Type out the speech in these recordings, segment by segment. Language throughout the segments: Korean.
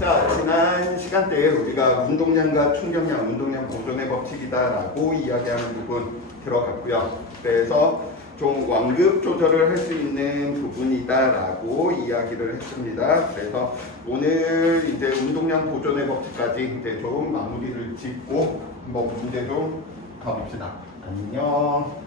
자, 지난 시간대에 우리가 운동량과 충격량, 운동량 보존의 법칙이다라고 이야기하는 부분 들어갔고요. 그래서 좀 완급 조절을 할 수 있는 부분이다라고 이야기를 했습니다. 그래서 오늘 이제 운동량 보존의 법칙까지 이제 좀 마무리를 짓고 문제 좀 가봅시다. 안녕.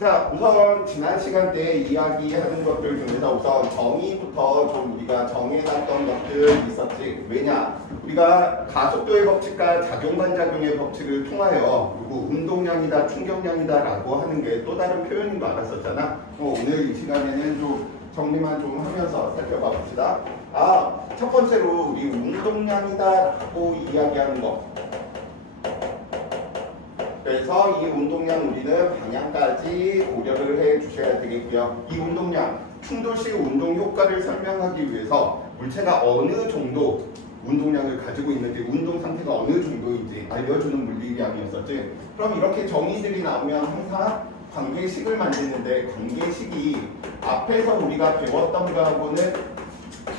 자, 우선 지난 시간대에 이야기하는 것들 중에서 우선 정의부터 좀 우리가 정해놨던 것들 있었지. 왜냐? 우리가 가속도의 법칙과 작용반작용의 법칙을 통하여 그리고 운동량이다, 충격량이다 라고 하는 게 또 다른 표현인 거 알았었잖아. 오늘 이 시간에는 좀 정리만 좀 하면서 살펴봐 봅시다. 첫 번째로 우리 운동량이다 라고 이야기하는 거. 그래서 이 운동량 우리는 방향까지 고려를 해 주셔야 되겠고요. 이 운동량, 충돌 시 운동 효과를 설명하기 위해서 물체가 어느 정도 운동량을 가지고 있는지, 운동 상태가 어느 정도인지 알려주는 물리량이었었지. 그럼 이렇게 정의들이 나오면 항상 관계식을 만드는데 관계식이 앞에서 우리가 배웠던 거하고는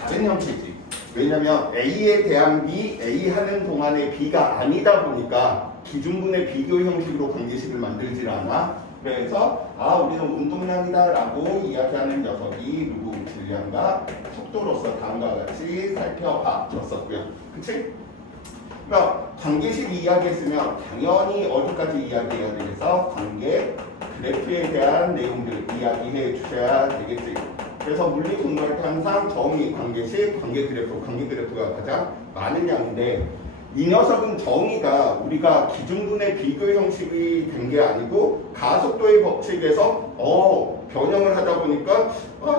다른 형태지. 왜냐면 A에 대한 B, A 하는 동안의 B가 아니다 보니까 기준분의 비교 형식으로 관계식을 만들질 않아. 그래서 우리는 운동량이다 라고 이야기하는 녀석이 누구 질량과 속도로서 다음과 같이 살펴봤었고요. 그치? 그러니까 관계식 이야기했으면 당연히 어디까지 이야기해야 되겠어? 관계 그래프에 대한 내용들 이야기해 주셔야 되겠지. 그래서 물리 공부할 때 항상 정의, 관계식, 관계 그래프가 가장 많은 양인데 이 녀석은 정의가 우리가 기준분의 비교 형식이 된 게 아니고 가속도의 법칙에서 변형을 하다 보니까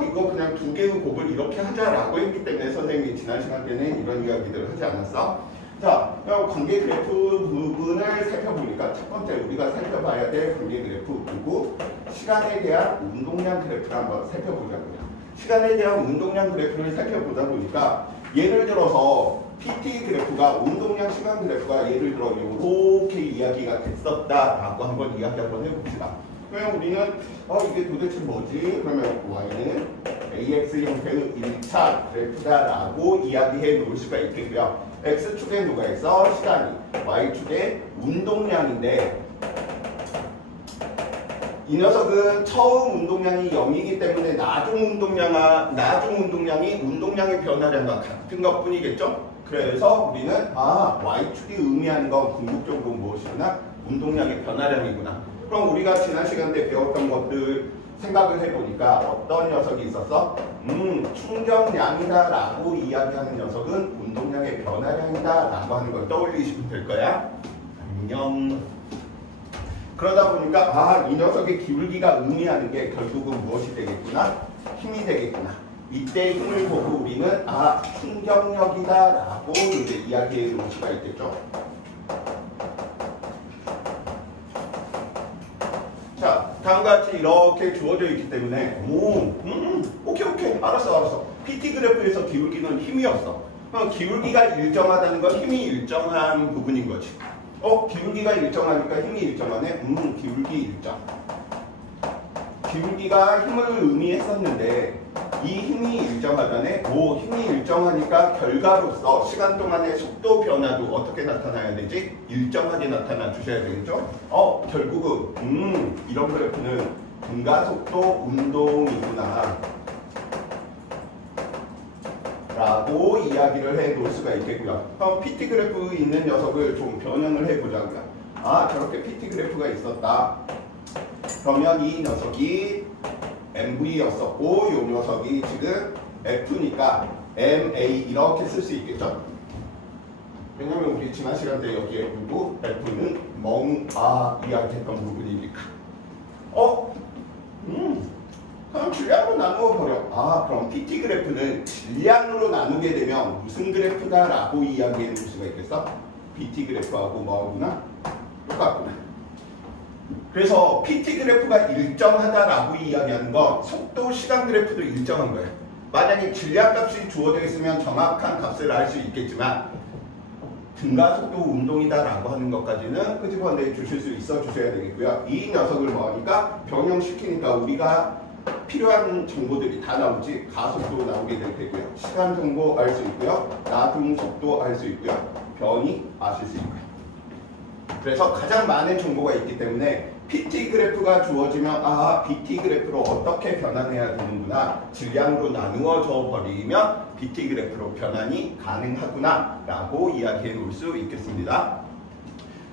이거 그냥 두 개의 곱을 이렇게 하자라고 했기 때문에 선생님이 지난 시간 때는 이런 이야기들을 하지 않았어. 자, 관계 그래프 부분을 살펴보니까 첫 번째 우리가 살펴봐야 될 관계 그래프 보고 시간에 대한 운동량 그래프를 한번 살펴보자고요. 시간에 대한 운동량 그래프를 살펴보다 보니까 예를 들어서 PT 그래프가 운동량 시간 그래프가 예를 들어 이렇게 이야기가 됐었다라고 한번 이야기 한번 해봅시다. 그러면 우리는 이게 도대체 뭐지? 그러면 Y는 AX 형태의 1차 그래프다라고 이야기해 놓을 수가 있겠고요. X축에 누가 있어? 시간이. Y축에 운동량인데 이 녀석은 처음 운동량이 0이기 때문에 나중 운동량이 운동량의 변화량과 같은 것 뿐이겠죠? 그래서 우리는 Y축이 의미하는 건 궁극적으로 무엇이구나? 운동량의 변화량이구나. 그럼 우리가 지난 시간 때 배웠던 것들 생각을 해보니까 어떤 녀석이 있었어? 충격량이다 라고 이야기하는 녀석은 운동량의 변화량이다 라고 하는 걸 떠올리시면 될 거야. 안녕. 그러다 보니까 이 녀석의 기울기가 의미하는 게 결국은 무엇이 되겠구나? 힘이 되겠구나. 이때 힘을 보고 우리는 충격력이다 라고 이제 이야기해 놓을 수가 있겠죠. 자, 다음과 같이 이렇게 주어져 있기 때문에 오케이 알았어. PT 그래프에서 기울기는 힘이었어. 기울기가 일정하다는 건 힘이 일정한 부분인 거지. 기울기가 일정하니까 힘이 일정하네. 기울기 일정. 기울기가 힘을 의미했었는데 이 힘이 일정하다네. 힘이 일정하니까 결과로서 시간 동안의 속도 변화도 어떻게 나타나야 되지? 일정하게 나타나 주셔야 되겠죠? 결국은 이런 그래프는 분가속도 운동이구나 라고 이야기를 해 놓을 수가 있겠고요. 그럼 PT 그래프 있는 녀석을 좀 변형을 해보자고요. 저렇게 PT 그래프가 있었다. 그러면 이 녀석이 MV였었고 이 녀석이 지금 F니까 MA 이렇게 쓸 수 있겠죠. 왜냐면 우리 지난 시간 때 여기에 F고 F는 이야기했던 부분이니까. 그럼 질량으로 나누어 버려. 그럼 PT 그래프는 질량으로 나누게 되면 무슨 그래프다라고 이야기해 볼 수가 있겠어? PT 그래프하고 뭐하구나? 똑같구나. 그래서 PT 그래프가 일정하다라고 이야기하는 건 속도 시간 그래프도 일정한 거예요. 만약에 질량값이 주어져 있으면 정확한 값을 알 수 있겠지만 등가속도 운동이다라고 하는 것까지는 끄집어내 주실 수 있어 주셔야 되겠고요. 이 녀석을 뭐하니까 변형시키니까 우리가 필요한 정보들이 다 나오지. 가속도 나오게 될 테고요. 시간 정보 알 수 있고요. 나중 속도 알 수 있고요. 변이 아실 수 있고요. 그래서 가장 많은 정보가 있기 때문에 PT 그래프가 주어지면 BT 그래프로 어떻게 변환해야 되는구나. 질량으로 나누어져 버리면 BT 그래프로 변환이 가능하구나 라고 이야기해 놓을 수 있겠습니다.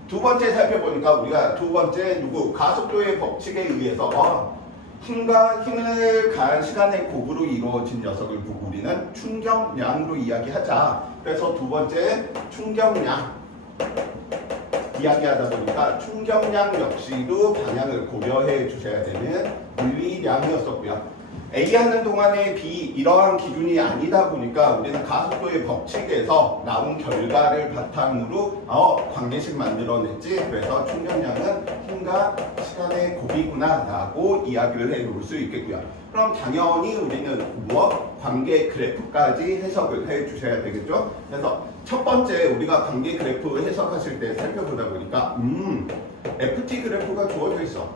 두 번째 살펴보니까 우리가 두 번째 가속도의 법칙에 의해서 힘과 힘을 가한 시간의 곱으로 이루어진 녀석을 보고 우리는 충격량으로 이야기하자. 그래서 두 번째 충격량 이야기하다 보니까 충격량 역시도 방향을 고려해 주셔야 되는 물리량이었었고요. A 하는 동안에 B 이러한 기준이 아니다 보니까 우리는 가속도의 법칙에서 나온 결과를 바탕으로 관계식 만들어냈지. 그래서 충격량은 힘과 시간의 곱이구나 라고 이야기를 해 놓을 수 있겠고요. 그럼 당연히 우리는 관계 그래프까지 해석을 해 주셔야 되겠죠. 그래서 첫 번째 우리가 관계 그래프 해석하실 때 살펴보다 보니까 FT 그래프가 주어져 있어.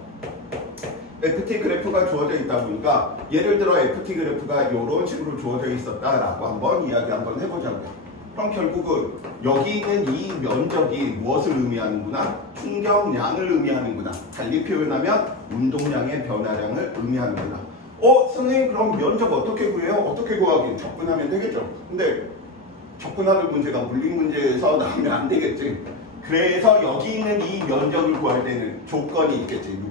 FT 그래프가 주어져 있다 보니까 예를 들어 FT 그래프가 이런 식으로 주어져 있었다라고 한번 이야기 한번 해보자고요. 그럼 결국은 여기 있는 이 면적이 무엇을 의미하는구나? 충격량을 의미하는구나. 달리 표현하면 운동량의 변화량을 의미하는구나. 선생님 그럼 면적 어떻게 구해요? 어떻게 구하긴? 접근하면 되겠죠. 근데 접근하는 문제가 물리 문제에서 나오면 안 되겠지. 그래서 여기 있는 이 면적을 구할 때는 조건이 있겠지.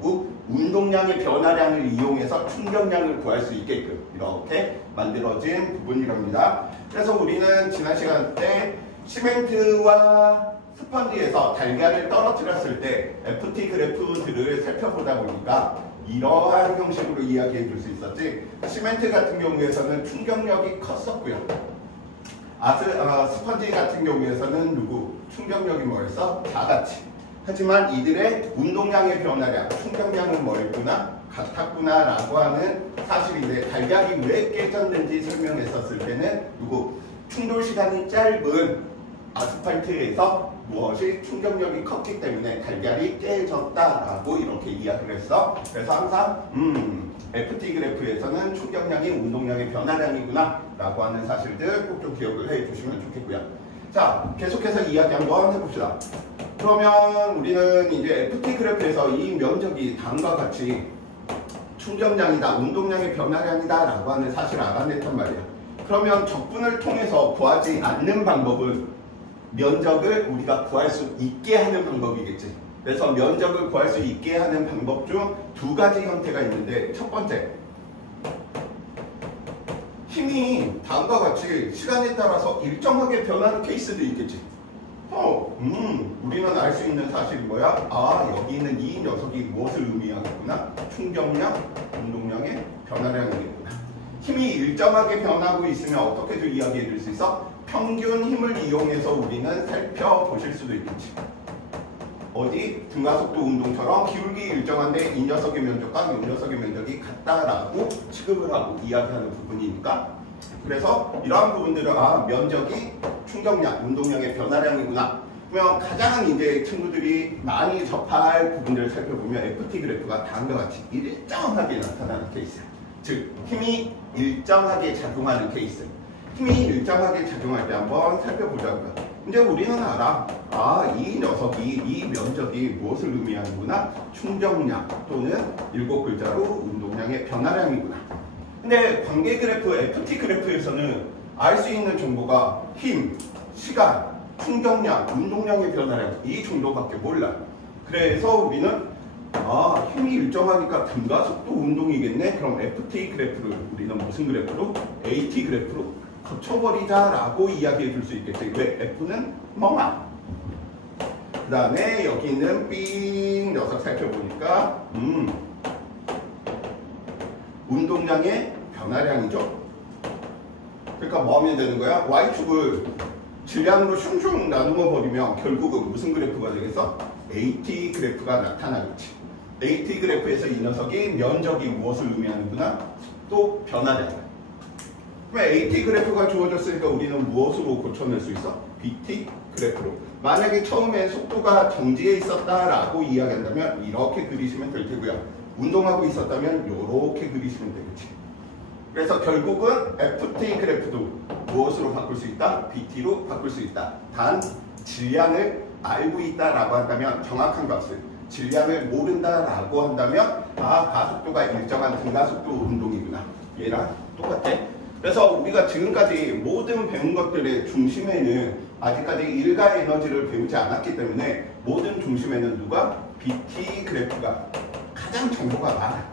운동량의 변화량을 이용해서 충격량을 구할 수 있게끔 이렇게 만들어진 부분이랍니다. 그래서 우리는 지난 시간 때 시멘트와 스펀지에서 달걀을 떨어뜨렸을 때 FT 그래프들을 살펴보다 보니까 이러한 형식으로 이야기해 줄 수 있었지. 시멘트 같은 경우에서는 충격력이 컸었고요. 스펀지 같은 경우에서는 충격력이 뭐였어? 작았지. 하지만 이들의 운동량의 변화량, 충격량은 뭐였구나? 같았구나 라고 하는 사실인데 달걀이 왜 깨졌는지 설명했었을 때는 충돌 시간이 짧은 아스팔트에서 무엇이 충격력이 컸기 때문에 달걀이 깨졌다라고 이렇게 이야기를 했어. 그래서 항상 FT 그래프에서는 충격량이 운동량의 변화량이구나 라고 하는 사실들 꼭 좀 기억을 해 주시면 좋겠고요. 자, 계속해서 이야기 한번 해봅시다. 그러면 우리는 이제 FT 그래프에서 이 면적이 다음과 같이 충격량이다, 운동량의 변화량이다 라고 하는 사실을 알아냈단 말이야. 그러면 적분을 통해서 구하지 않는 방법은 면적을 우리가 구할 수 있게 하는 방법이겠지. 그래서 면적을 구할 수 있게 하는 방법 중 두 가지 형태가 있는데, 첫 번째, 힘이 다음과 같이 시간에 따라서 일정하게 변하는 케이스도 있겠지. 우리는 알 수 있는 사실이 뭐야? 여기 있는 이 녀석이 무엇을 의미하겠구나? 충격량, 운동량의 변화량이겠구나. 힘이 일정하게 변하고 있으면 어떻게도 이야기해 줄 수 있어? 평균 힘을 이용해서 우리는 살펴보실 수도 있겠지. 어디? 등가속도 운동처럼 기울기 일정한데 이 녀석의 면적과 이 녀석의 면적이 같다라고 취급을 하고 이야기하는 부분이니까, 그래서 이러한 부분들은 면적이 충격량, 운동량의 변화량이구나. 그러면 가장 이제 친구들이 많이 접할 부분들을 살펴보면 FT 그래프가 다음과 같이 일정하게 나타나는 케이스. 즉, 힘이 일정하게 작용하는 케이스. 힘이 일정하게 작용할 때 한번 살펴보자고요. 이제 우리는 알아. 이 녀석이, 이 면적이 무엇을 의미하는구나? 충격량 또는 7글자로 운동량의 변화량이구나. 근데 관계 그래프, FT 그래프에서는 알 수 있는 정보가 힘, 시간, 충격량, 운동량의 변화량 이 정도밖에 몰라. 그래서 우리는 힘이 일정하니까 등가속도 운동이겠네. 그럼 FT 그래프를 우리는 무슨 그래프로? AT 그래프로 거쳐버리자라고 이야기해 줄 수 있겠지. 왜? F는 멍아. 그 다음에 여기 있는 삥 녀석 살펴보니까 운동량의 변화량이죠. 그러니까 뭐 하면 되는 거야? Y축을 질량으로 슝슝 나누어 버리면 결국은 무슨 그래프가 되겠어? AT 그래프가 나타나겠지. AT 그래프에서 이 녀석이 면적이 무엇을 의미하는구나? 또 변화량. 그럼 AT 그래프가 주어졌으니까 우리는 무엇으로 고쳐낼 수 있어? BT 그래프로. 만약에 처음에 속도가 정지해 있었다라고 이야기한다면 이렇게 그리시면 될 테고요. 운동하고 있었다면 이렇게 그리시면 되겠지. 그래서 결국은 FT 그래프도 무엇으로 바꿀 수 있다? BT로 바꿀 수 있다. 단 질량을 알고 있다라고 한다면 정확한 값을, 질량을 모른다라고 한다면 가속도가 일정한 등가속도 운동이구나. 얘랑 똑같아. 그래서 우리가 지금까지 모든 배운 것들의 중심에는 아직까지 일가 에너지를 배우지 않았기 때문에 모든 중심에는 누가? BT 그래프가 가장 정보가 많아.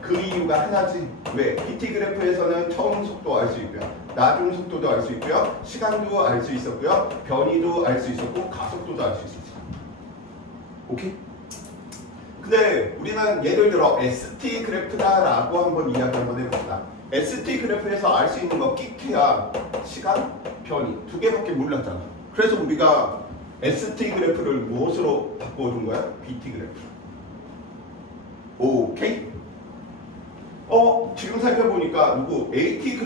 그 이유가 하나지. 왜? BT 그래프에서는 처음 속도 알 수 있고요. 나중 속도도 알 수 있고요. 시간도 알 수 있었고요. 변이도 알 수 있었고 가속도도 알 수 있었어. 오케이? 근데 우리는 예를 들어 ST 그래프다라고 한번 이야기 한번 해봅시다. ST 그래프에서 알 수 있는 거 끼케야 시간, 변이 두 개밖에 몰랐잖아. 그래서 우리가 ST 그래프를 무엇으로 바꿔준 거야? BT 그래프. 오케이? 지금 살펴보니까 누구? AT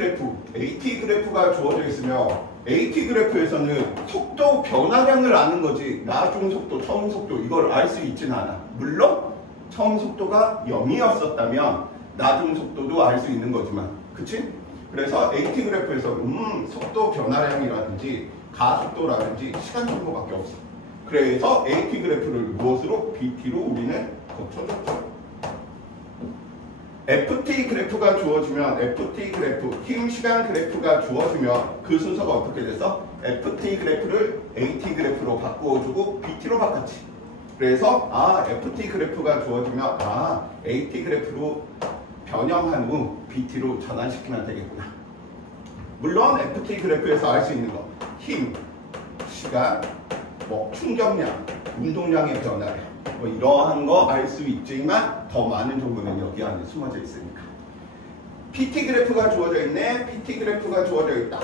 그래프가 주어져 있으면 AT 그래프에서는 속도 변화량을 아는 거지 나중 속도, 처음 속도 이걸 알 수 있지는 않아. 물론 처음 속도가 0이었었다면 나중 속도도 알 수 있는 거지만, 그치? 그래서 AT 그래프에서 속도 변화량이라든지 가속도라든지 시간 정보밖에 없어. 그래서 AT 그래프를 무엇으로? BT로 우리는 고쳐줬죠. FT 그래프가 주어지면 FT 그래프, 힘 시간 그래프가 주어지면 그 순서가 어떻게 됐어? FT 그래프를 AT 그래프로 바꾸어주고 BT로 바꿨지. 그래서 FT 그래프가 주어지면 AT 그래프로 변형한 후 BT로 전환시키면 되겠구나. 물론 FT 그래프에서 알 수 있는 거 힘, 시간, 충격량, 운동량의 변화량 이러한 거 알 수 있지만 더 많은 정보는 여기 안에 숨어져 있으니까. PT 그래프가 주어져 있네. PT 그래프가 주어져 있다.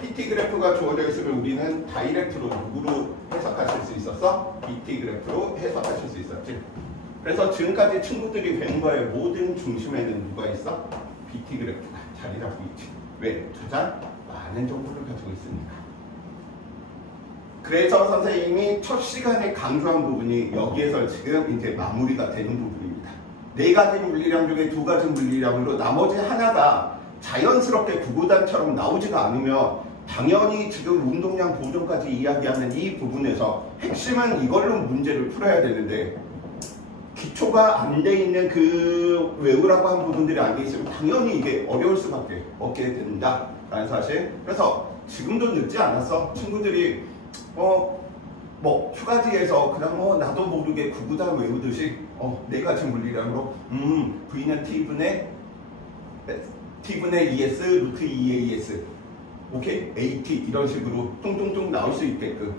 PT 그래프가 주어져 있으면 우리는 다이렉트로 누구로 해석하실 수 있었어? BT 그래프로 해석하실 수 있었지. 그래서 지금까지 친구들이 배운 거의 모든 중심에는 누가 있어? BT 그래프가 자리 잡고 있지. 왜? 가장 많은 정보를 가지고 있으니까. 그래서 선생님이 첫 시간에 강조한 부분이 여기에서 지금 이제 마무리가 되는 부분입니다. 4가지 물리량 중에 2가지 물리량으로 나머지 하나가 자연스럽게 구구단처럼 나오지가 않으면 당연히 지금 운동량 보존까지 이야기하는 이 부분에서 핵심은 이걸로 문제를 풀어야 되는데 기초가 안 돼 있는 그 외우라고 한 부분들이 안 돼 있으면 당연히 이게 어려울 수밖에 없게 된다라는 사실. 그래서 지금도 늦지 않았어. 친구들이 휴가지에서 그냥 나도 모르게 구구단 외우듯이 4가지 물리량으로 V는 T분의 ES 루트 2AS 오케이? AT 이런 식으로 뚱뚱뚱 나올 수 있게끔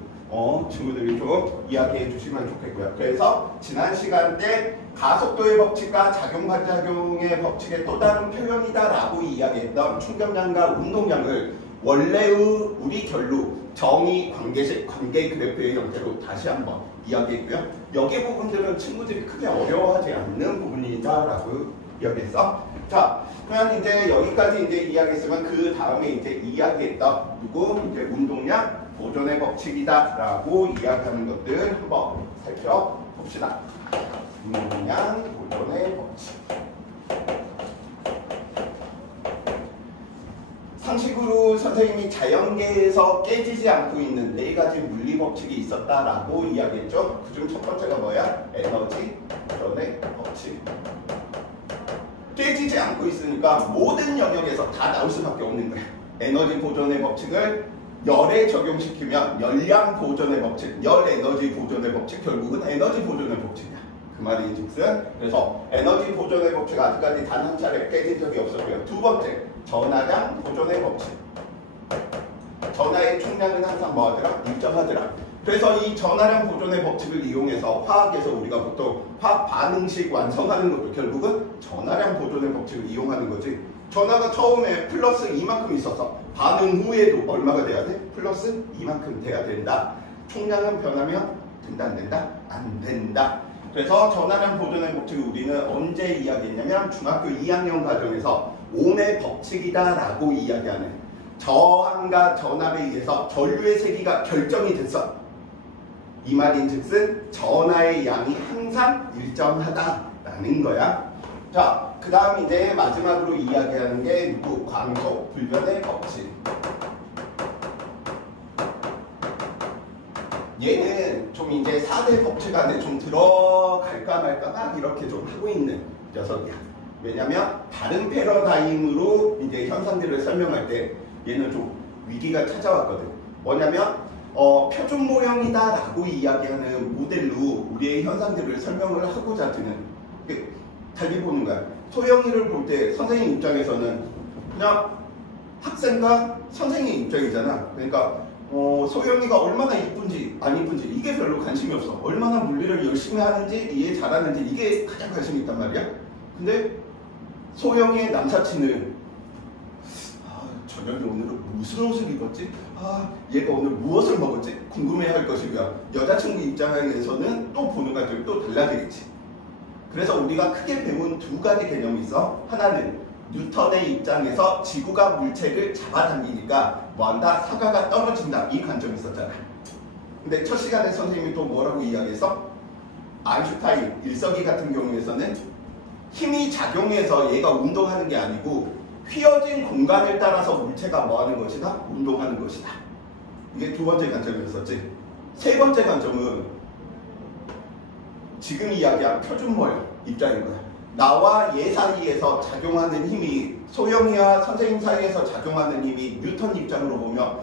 친구들이 좀 이야기해 주시면 좋겠고요. 그래서 지난 시간 때 가속도의 법칙과 작용반작용의 법칙의 또 다른 표현이다라고 이야기했던 충격량과 운동량을 원래의 우리 결로 정의 관계식 관계 그래프의 형태로 다시 한번 이야기했고요. 여기 부분들은 친구들이 크게 어려워하지 않는 부분이다라고 이야기했어. 자, 그러면 이제 여기까지 이제 이야기했으면 그 다음에 이제 이야기했던 이제 운동량 보존의 법칙이다라고 이야기하는 것들 한번 살펴봅시다. 운동량 보존의 법칙. 상식으로 선생님이 자연계에서 깨지지 않고 있는 4가지 물리 법칙이 있었다라고 이야기했죠. 그중 첫 번째가 뭐야? 에너지 보존의 법칙. 깨지지 않고 있으니까 모든 영역에서 다 나올 수밖에 없는 거야. 에너지 보존의 법칙을 열에 적용시키면 열량 보존의 법칙, 열 에너지 보존의 법칙, 결국은 에너지 보존의 법칙이야. 그 말인즉슨 그래서 에너지 보존의 법칙 아직까지 단 한 차례 깨진 적이 없었고요. 두 번째, 전하량 보존의 법칙. 전하의 총량은 항상 뭐하더라? 일정하더라. 그래서 이 전하량 보존의 법칙을 이용해서 화학에서 우리가 보통 화학 반응식 완성하는 것도 결국은 전하량 보존의 법칙을 이용하는 거지. 전하가 처음에 플러스 이만큼 있어서 반응 후에도 얼마가 돼야 돼? 플러스 이만큼 돼야 된다. 총량은 변하면 된다 안 된다? 안 된다. 그래서 전하량 보존의 법칙을 우리는 언제 이야기했냐면 중학교 2학년 과정에서 옴의 법칙이다 라고 이야기하는 저항과 전압에 의해서 전류의 세기가 결정이 됐어. 이 말인즉슨 전하의 양이 항상 일정하다라는 거야. 자, 그 다음 이제 마지막으로 이야기하는 게 광속 불변의 법칙. 얘는 좀 이제 4대 법칙 안에 좀 들어갈까 말까 막 이렇게 좀 하고 있는 녀석이야. 왜냐면 다른 패러다임으로 이제 현상들을 설명할 때 얘는 좀 위기가 찾아왔거든. 뭐냐면 표준 모형이다 라고 이야기하는 모델로 우리의 현상들을 설명을 하고자 드는, 달리 보는 거야. 소영이를 볼 때 선생님 입장에서는 그냥 학생과 선생님 입장이잖아. 그러니까 소영이가 얼마나 이쁜지 안 이쁜지 이게 별로 관심이 없어. 얼마나 물리를 열심히 하는지 이해 잘하는지 이게 가장 관심이 있단 말이야. 근데 소영이의 남사친은 저녁에 오늘은 무슨 옷을 입었지? 얘가 오늘 무엇을 먹었지? 궁금해할 것이고요. 여자친구 입장에서는 또 보는 과정이 또 달라지겠지. 그래서 우리가 크게 배운 두 가지 개념이 있어. 하나는 뉴턴의 입장에서 지구가 물체를 잡아당기니까 뭐한다? 사과가 떨어진다. 이 관점이 있었잖아. 근데 첫 시간에 선생님이 또 뭐라고 이야기했어? 아인슈타인 일석이 같은 경우에서는 힘이 작용해서 얘가 운동하는 게 아니고 휘어진 공간을 따라서 물체가 뭐하는 것이다? 운동하는 것이다. 이게 두 번째 관점이었었지. 세 번째 관점은 지금 이야기한 표준 모형 입장인 거야. 나와 얘 사이에서 작용하는 힘이, 소영이와 선생님 사이에서 작용하는 힘이 뉴턴 입장으로 보면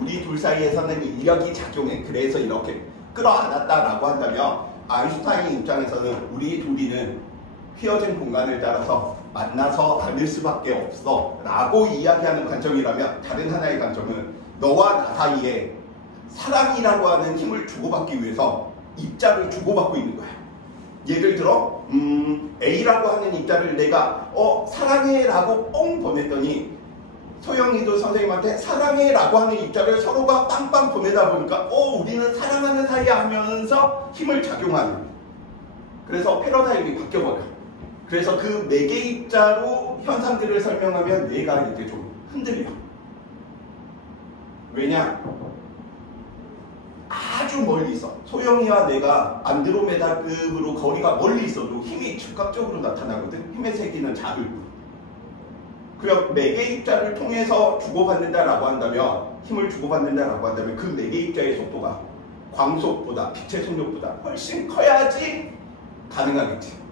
우리 둘 사이에서는 이력이 작용해. 그래서 이렇게 끌어안았다라고 한다면 아인슈타인 입장에서는 우리 둘이는 휘어진 공간을 따라서 만나서 않을 수밖에 없어 라고 이야기하는 관점이라면, 다른 하나의 관점은 너와 나 사이에 사랑이라고 하는 힘을 주고받기 위해서 입자를 주고받고 있는 거야. 예를 들어 A라고 하는 입자를 내가 사랑해 라고 뻥 보냈더니 소영이도 선생님한테 사랑해 라고 하는 입자를 서로가 빵빵 보내다 보니까 우리는 사랑하는 사이야 하면서 힘을 작용하는, 그래서 패러다임이 바뀌어버려. 그래서 그 네 개 입자로 현상들을 설명하면 뇌가 이제 좀 흔들려. 왜냐? 아주 멀리 있어. 소영이와 내가 안드로메다급으로 거리가 멀리 있어도 힘이 즉각적으로 나타나거든. 힘의 세기는 작을 뿐. 그럼 네 개 입자를 통해서 주고받는다라고 한다면, 힘을 주고받는다라고 한다면 그 네 개 입자의 속도가 광속보다, 빛의 속력보다 훨씬 커야지 가능하겠지.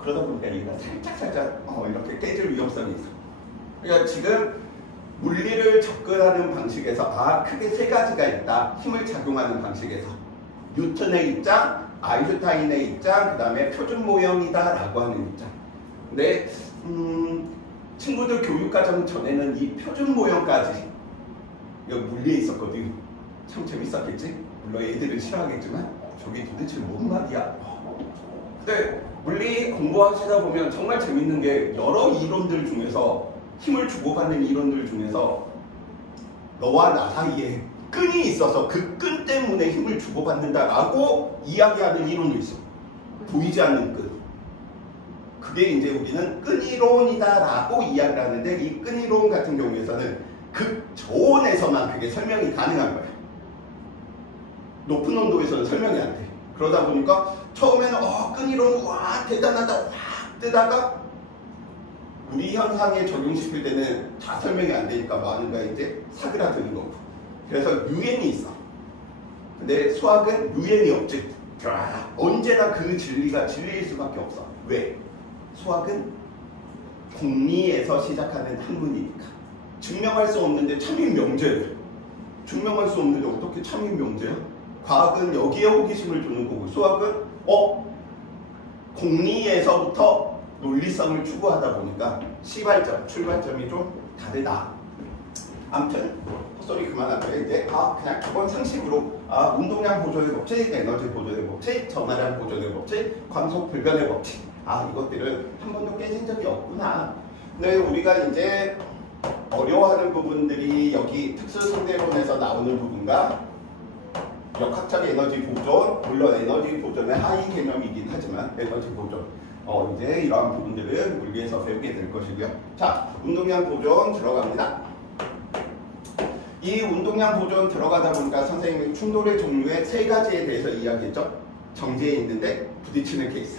그러다 보니까 얘가 살짝 이렇게 깨질 위험성이 있어. 그러니까 지금 물리를 접근하는 방식에서 크게 세 가지가 있다. 힘을 작용하는 방식에서 뉴턴의 입장, 아인슈타인의 입장, 그 다음에 표준 모형이다 라고 하는 입장. 근데 친구들 교육과정 전에는 이 표준 모형까지 여기 물리에 있었거든. 참 재밌었겠지? 물론 애들은 싫어하겠지만 저게 도대체 뭔 말이야? 근데 물리 공부하시다 보면 정말 재밌는 게, 여러 이론들 중에서, 힘을 주고받는 이론들 중에서 너와 나 사이에 끈이 있어서 그 끈 때문에 힘을 주고받는다라고 이야기하는 이론도 있어. 보이지 않는 끈. 그게 이제 우리는 끈이론이다라고 이야기를 하는데, 이 끈이론 같은 경우에서는 극저온에서만 그게 설명이 가능한 거야. 높은 온도에서는 설명이 안 돼. 그러다 보니까 처음에는 끈이론 와 대단하다 확 뜨다가 우리 현상에 적용시킬 때는 다 설명이 안 되니까 뭐 하는가 이제 사그라드는 거고. 그래서 유행이 있어. 근데 수학은 유행이 없지. 언제나 그 진리가 진리일 수밖에 없어. 왜? 수학은 공리에서 시작하는 학문이니까. 증명할 수 없는데 참인 명제를. 증명할 수 없는데 어떻게 참인 명제야? 과학은 여기에 호기심을 두는 거고, 수학은 공리에서부터 논리성을 추구하다 보니까 시발점, 출발점이 좀 다르다. 아무튼 헛소리 그만하고요. 이제 그냥 기본 상식으로 운동량 보존의 법칙, 에너지 보존의 법칙, 전하량 보존의 법칙, 광속 불변의 법칙. 이것들은 한 번도 깨진 적이 없구나. 근데 우리가 이제 어려워하는 부분들이 여기 특수상대론에서 나오는 부분과 역학적 에너지 보존, 물론 에너지 보존의 하위 개념이긴 하지만 에너지 보존, 이제 이러한 부분들은 물리에서 배우게 될 것이고요. 자, 운동량 보존 들어갑니다. 이 운동량 보존 들어가다 보니까 선생님이 충돌의 종류의 3가지에 대해서 이야기했죠. 정지에 있는데 부딪히는 케이스.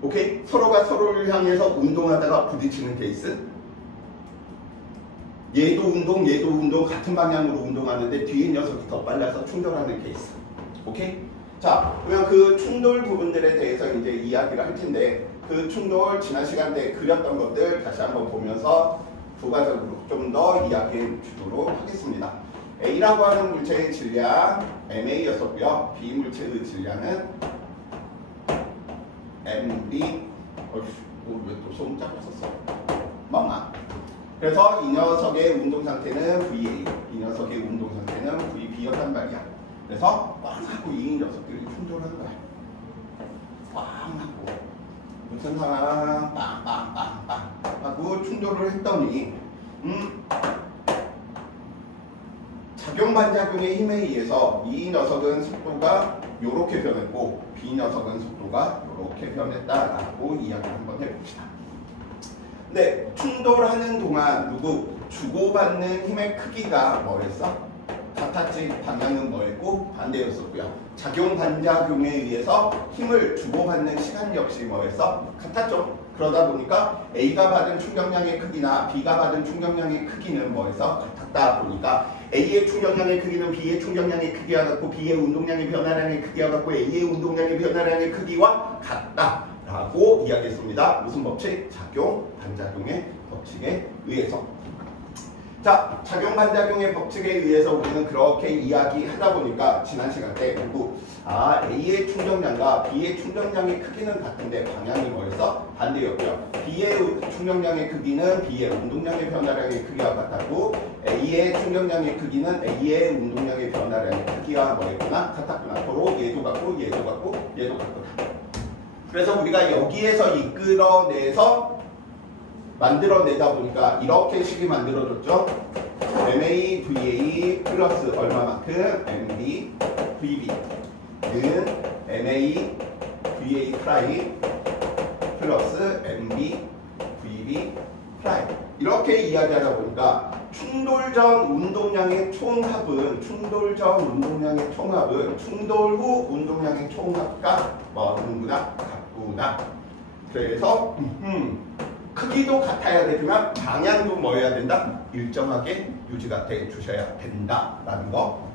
오케이? 서로가 서로를 향해서 운동하다가 부딪히는 케이스. 얘도 운동 같은 방향으로 운동하는데 뒤에 녀석이 더 빨라서 충돌하는 케이스. 오케이? 자, 그러면 그 충돌 부분들에 대해서 이제 이야기를 할 텐데 그 충돌 지난 시간에 그렸던 것들 다시 한번 보면서 부가적으로 좀 더 이야기해 주도록 하겠습니다. A라고 하는 물체의 질량 MA였었고요. B 물체의 질량은 MB. 왜 또 소문자 썼어? 멍아. 그래서 이 녀석의 운동 상태는 VA, 이 녀석의 운동 상태는 VB였단 말이야. 그래서 빵 하고 이 녀석들이 충돌하는 거야. 빵 하고 무슨 상황? 빵 하고 충돌을 했더니 작용 반작용의 힘에 의해서 이 녀석은 속도가 이렇게 변했고 B 녀석은 속도가 이렇게 변했다라고 이야기를 한번 해봅시다. 근데 충돌하는 동안 누구 주고받는 힘의 크기가 뭐랬어? 같았지. 방향은 뭐였고 반대였었고요. 작용 반작용에 의해서 힘을 주고받는 시간 역시 뭐였어? 같았죠. 그러다 보니까 A가 받은 충격량의 크기나 B가 받은 충격량의 크기는 뭐였어? 같았다 보니까 A의 충격량의 크기는 B의 충격량의 크기와 같고 B의 운동량의 변화량의 크기와 같고 A의 운동량의 변화량의 크기와 같다라고 이야기했습니다. 무슨 법칙? 작용 반작용의 법칙에 의해서. 자, 작용 반작용의 법칙에 의해서 우리는 그렇게 이야기하다 보니까 지난 시간 때 결국 A의 충격량과 B의 충격량의 크기는 같은데 방향이 뭐였어? 반대였고요. B의 충격량의 크기는 B의 운동량의 변화량의 크기와 같았고 A의 충격량의 크기는 A의 운동량의 변화량의 크기와 뭐였구나? 같았구나. 서로 얘도 같고 얘도 같고 얘도 같구나. 그래서 우리가 여기에서 이끌어내서 만들어내다 보니까 이렇게 식이 만들어졌죠. MA, VA 플러스 얼마만큼? MB, VB는 MA, VA 프라임 플러스 MB, VB 프라임 이렇게 이야기하다 보니까 충돌 전 운동량의 총합은 충돌 후 운동량의 총합과 뭐는구나? 같구나. 그래서 크기도 같아야 되지만 방향도 뭐여야 된다? 일정하게 유지가 돼 주셔야 된다라는 거.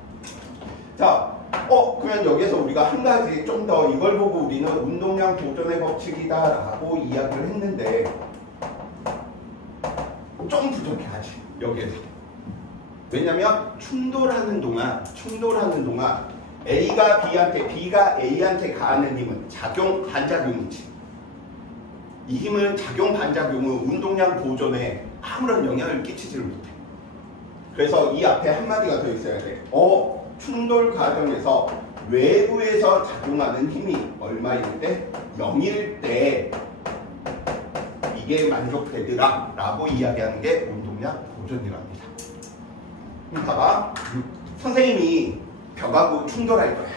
자, 그러면 여기서 우리가 한 가지 좀 더 이걸 보고 우리는 운동량 보존의 법칙이다라고 이야기를 했는데 좀 부족해하지 여기에서. 왜냐면 충돌하는 동안 A가 B한테, B가 A한테 가하는 힘은 작용 반작용이지. 이 힘은 작용 반작용은 운동량 보존에 아무런 영향을 끼치지를 못해. 그래서 이 앞에 한마디가 더 있어야 돼. 충돌 과정에서 외부에서 작용하는 힘이 얼마일 때? 0일 때 이게 만족되더라 라고 이야기하는 게 운동량 보존이랍니다. 봐봐. 선생님이 벽하고 충돌할 거야.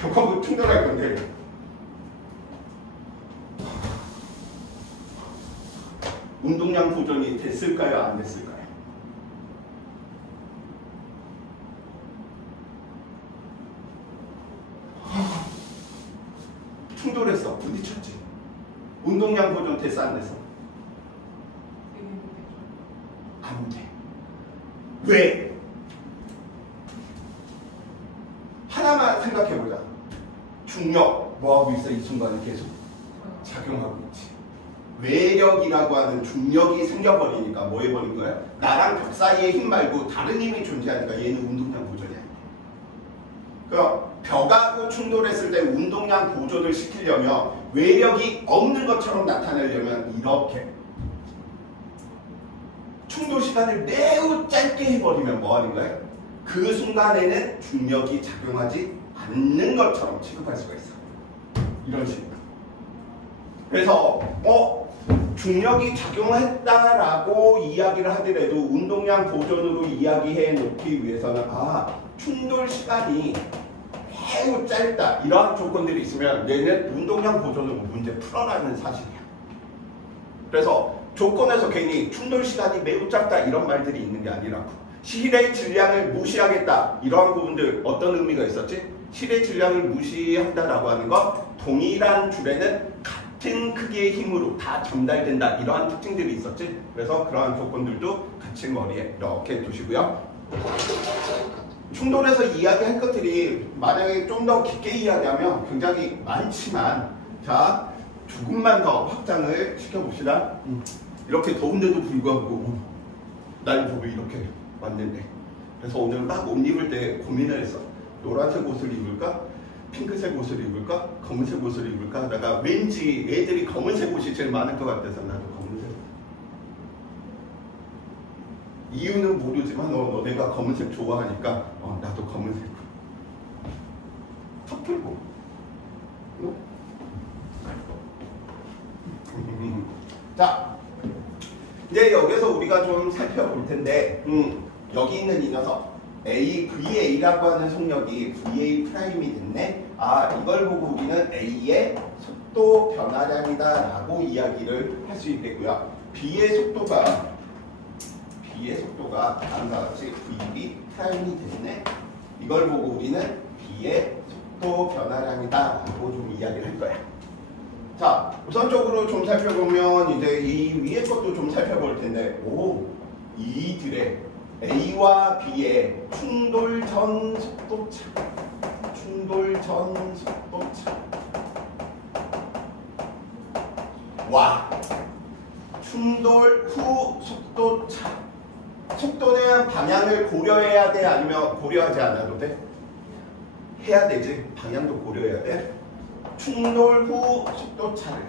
벽하고 충돌할 건데 운동량 보존이 됐을까요? 안 됐을까요? 충돌했어. 부딪혔지. 운동량 보존 됐어? 안 됐어? 안 돼. 왜? 하나만 생각해보자. 중력 뭐하고 있어? 이 순간에 계속 작용하고 있지. 외력이라고 하는 중력이 생겨버리니까 뭐 해버린 거야? 나랑 벽 사이의 힘 말고 다른 힘이 존재하니까 얘는 운동량 보존이 안 돼. 그럼 벽하고 충돌했을 때 운동량 보존을 시키려면 외력이 없는 것처럼 나타내려면 이렇게 충돌 시간을 매우 짧게 해버리면 뭐 하는 거야? 그 순간에는 중력이 작용하지 않는 것처럼 취급할 수가 있어. 이런 식으로. 그래서 중력이 작용했다라고 이야기를 하더라도 운동량 보존으로 이야기해 놓기 위해서는 충돌 시간이 매우 짧다. 이러한 조건들이 있으면 얘는 운동량 보존으로 문제 풀어라는 사실이야. 그래서 조건에서 괜히 충돌 시간이 매우 짧다 이런 말들이 있는 게 아니라고. 실의 질량을 무시하겠다 이러한 부분들 어떤 의미가 있었지? 실의 질량을 무시한다라고 하는 건 동일한 줄에는 같은 크기의 힘으로 다 전달된다 이러한 특징들이 있었지. 그래서 그러한 조건들도 같이 머리에 이렇게 두시고요. 충돌에서 이야기할 것들이 만약에 좀 더 깊게 이야기하면 굉장히 많지만, 자 조금만 더 확장을 시켜봅시다. 이렇게 더운데도 불구하고 날 보고 이렇게 왔는데, 그래서 오늘 막 옷 입을 때 고민을 했어. 노란색 옷을 입을까? 핑크색 옷을 입을까? 검은색 옷을 입을까? 하다가 왠지 애들이 검은색 옷이 제일 많을 것 같아서 나도 검은색. 이유는 모르지만 너네가 검은색 좋아하니까 나도 검은색. 턱 풀고. 자, 이제 여기서 우리가 좀 살펴볼 텐데, 여기 있는 이 녀석 VA라고 하는 속력이 VA 프라임이 됐네. 이걸 보고 우리는 A의 속도 변화량이다 라고 이야기를 할 수 있겠고요. B의 속도가 다음과 같이 VB 프라임이 됐네. 이걸 보고 우리는 B의 속도 변화량이다 라고 좀 이야기를 할 거야. 자, 우선적으로 좀 살펴보면 이제 이 위에 것도 좀 살펴볼 텐데, 이들의 A와 B의 충돌 전 속도차, 와 충돌 후 속도차. 속도는 방향을 고려해야 돼? 아니면 고려하지 않아도 돼? 해야 되지. 방향도 고려해야 돼. 충돌 후 속도차를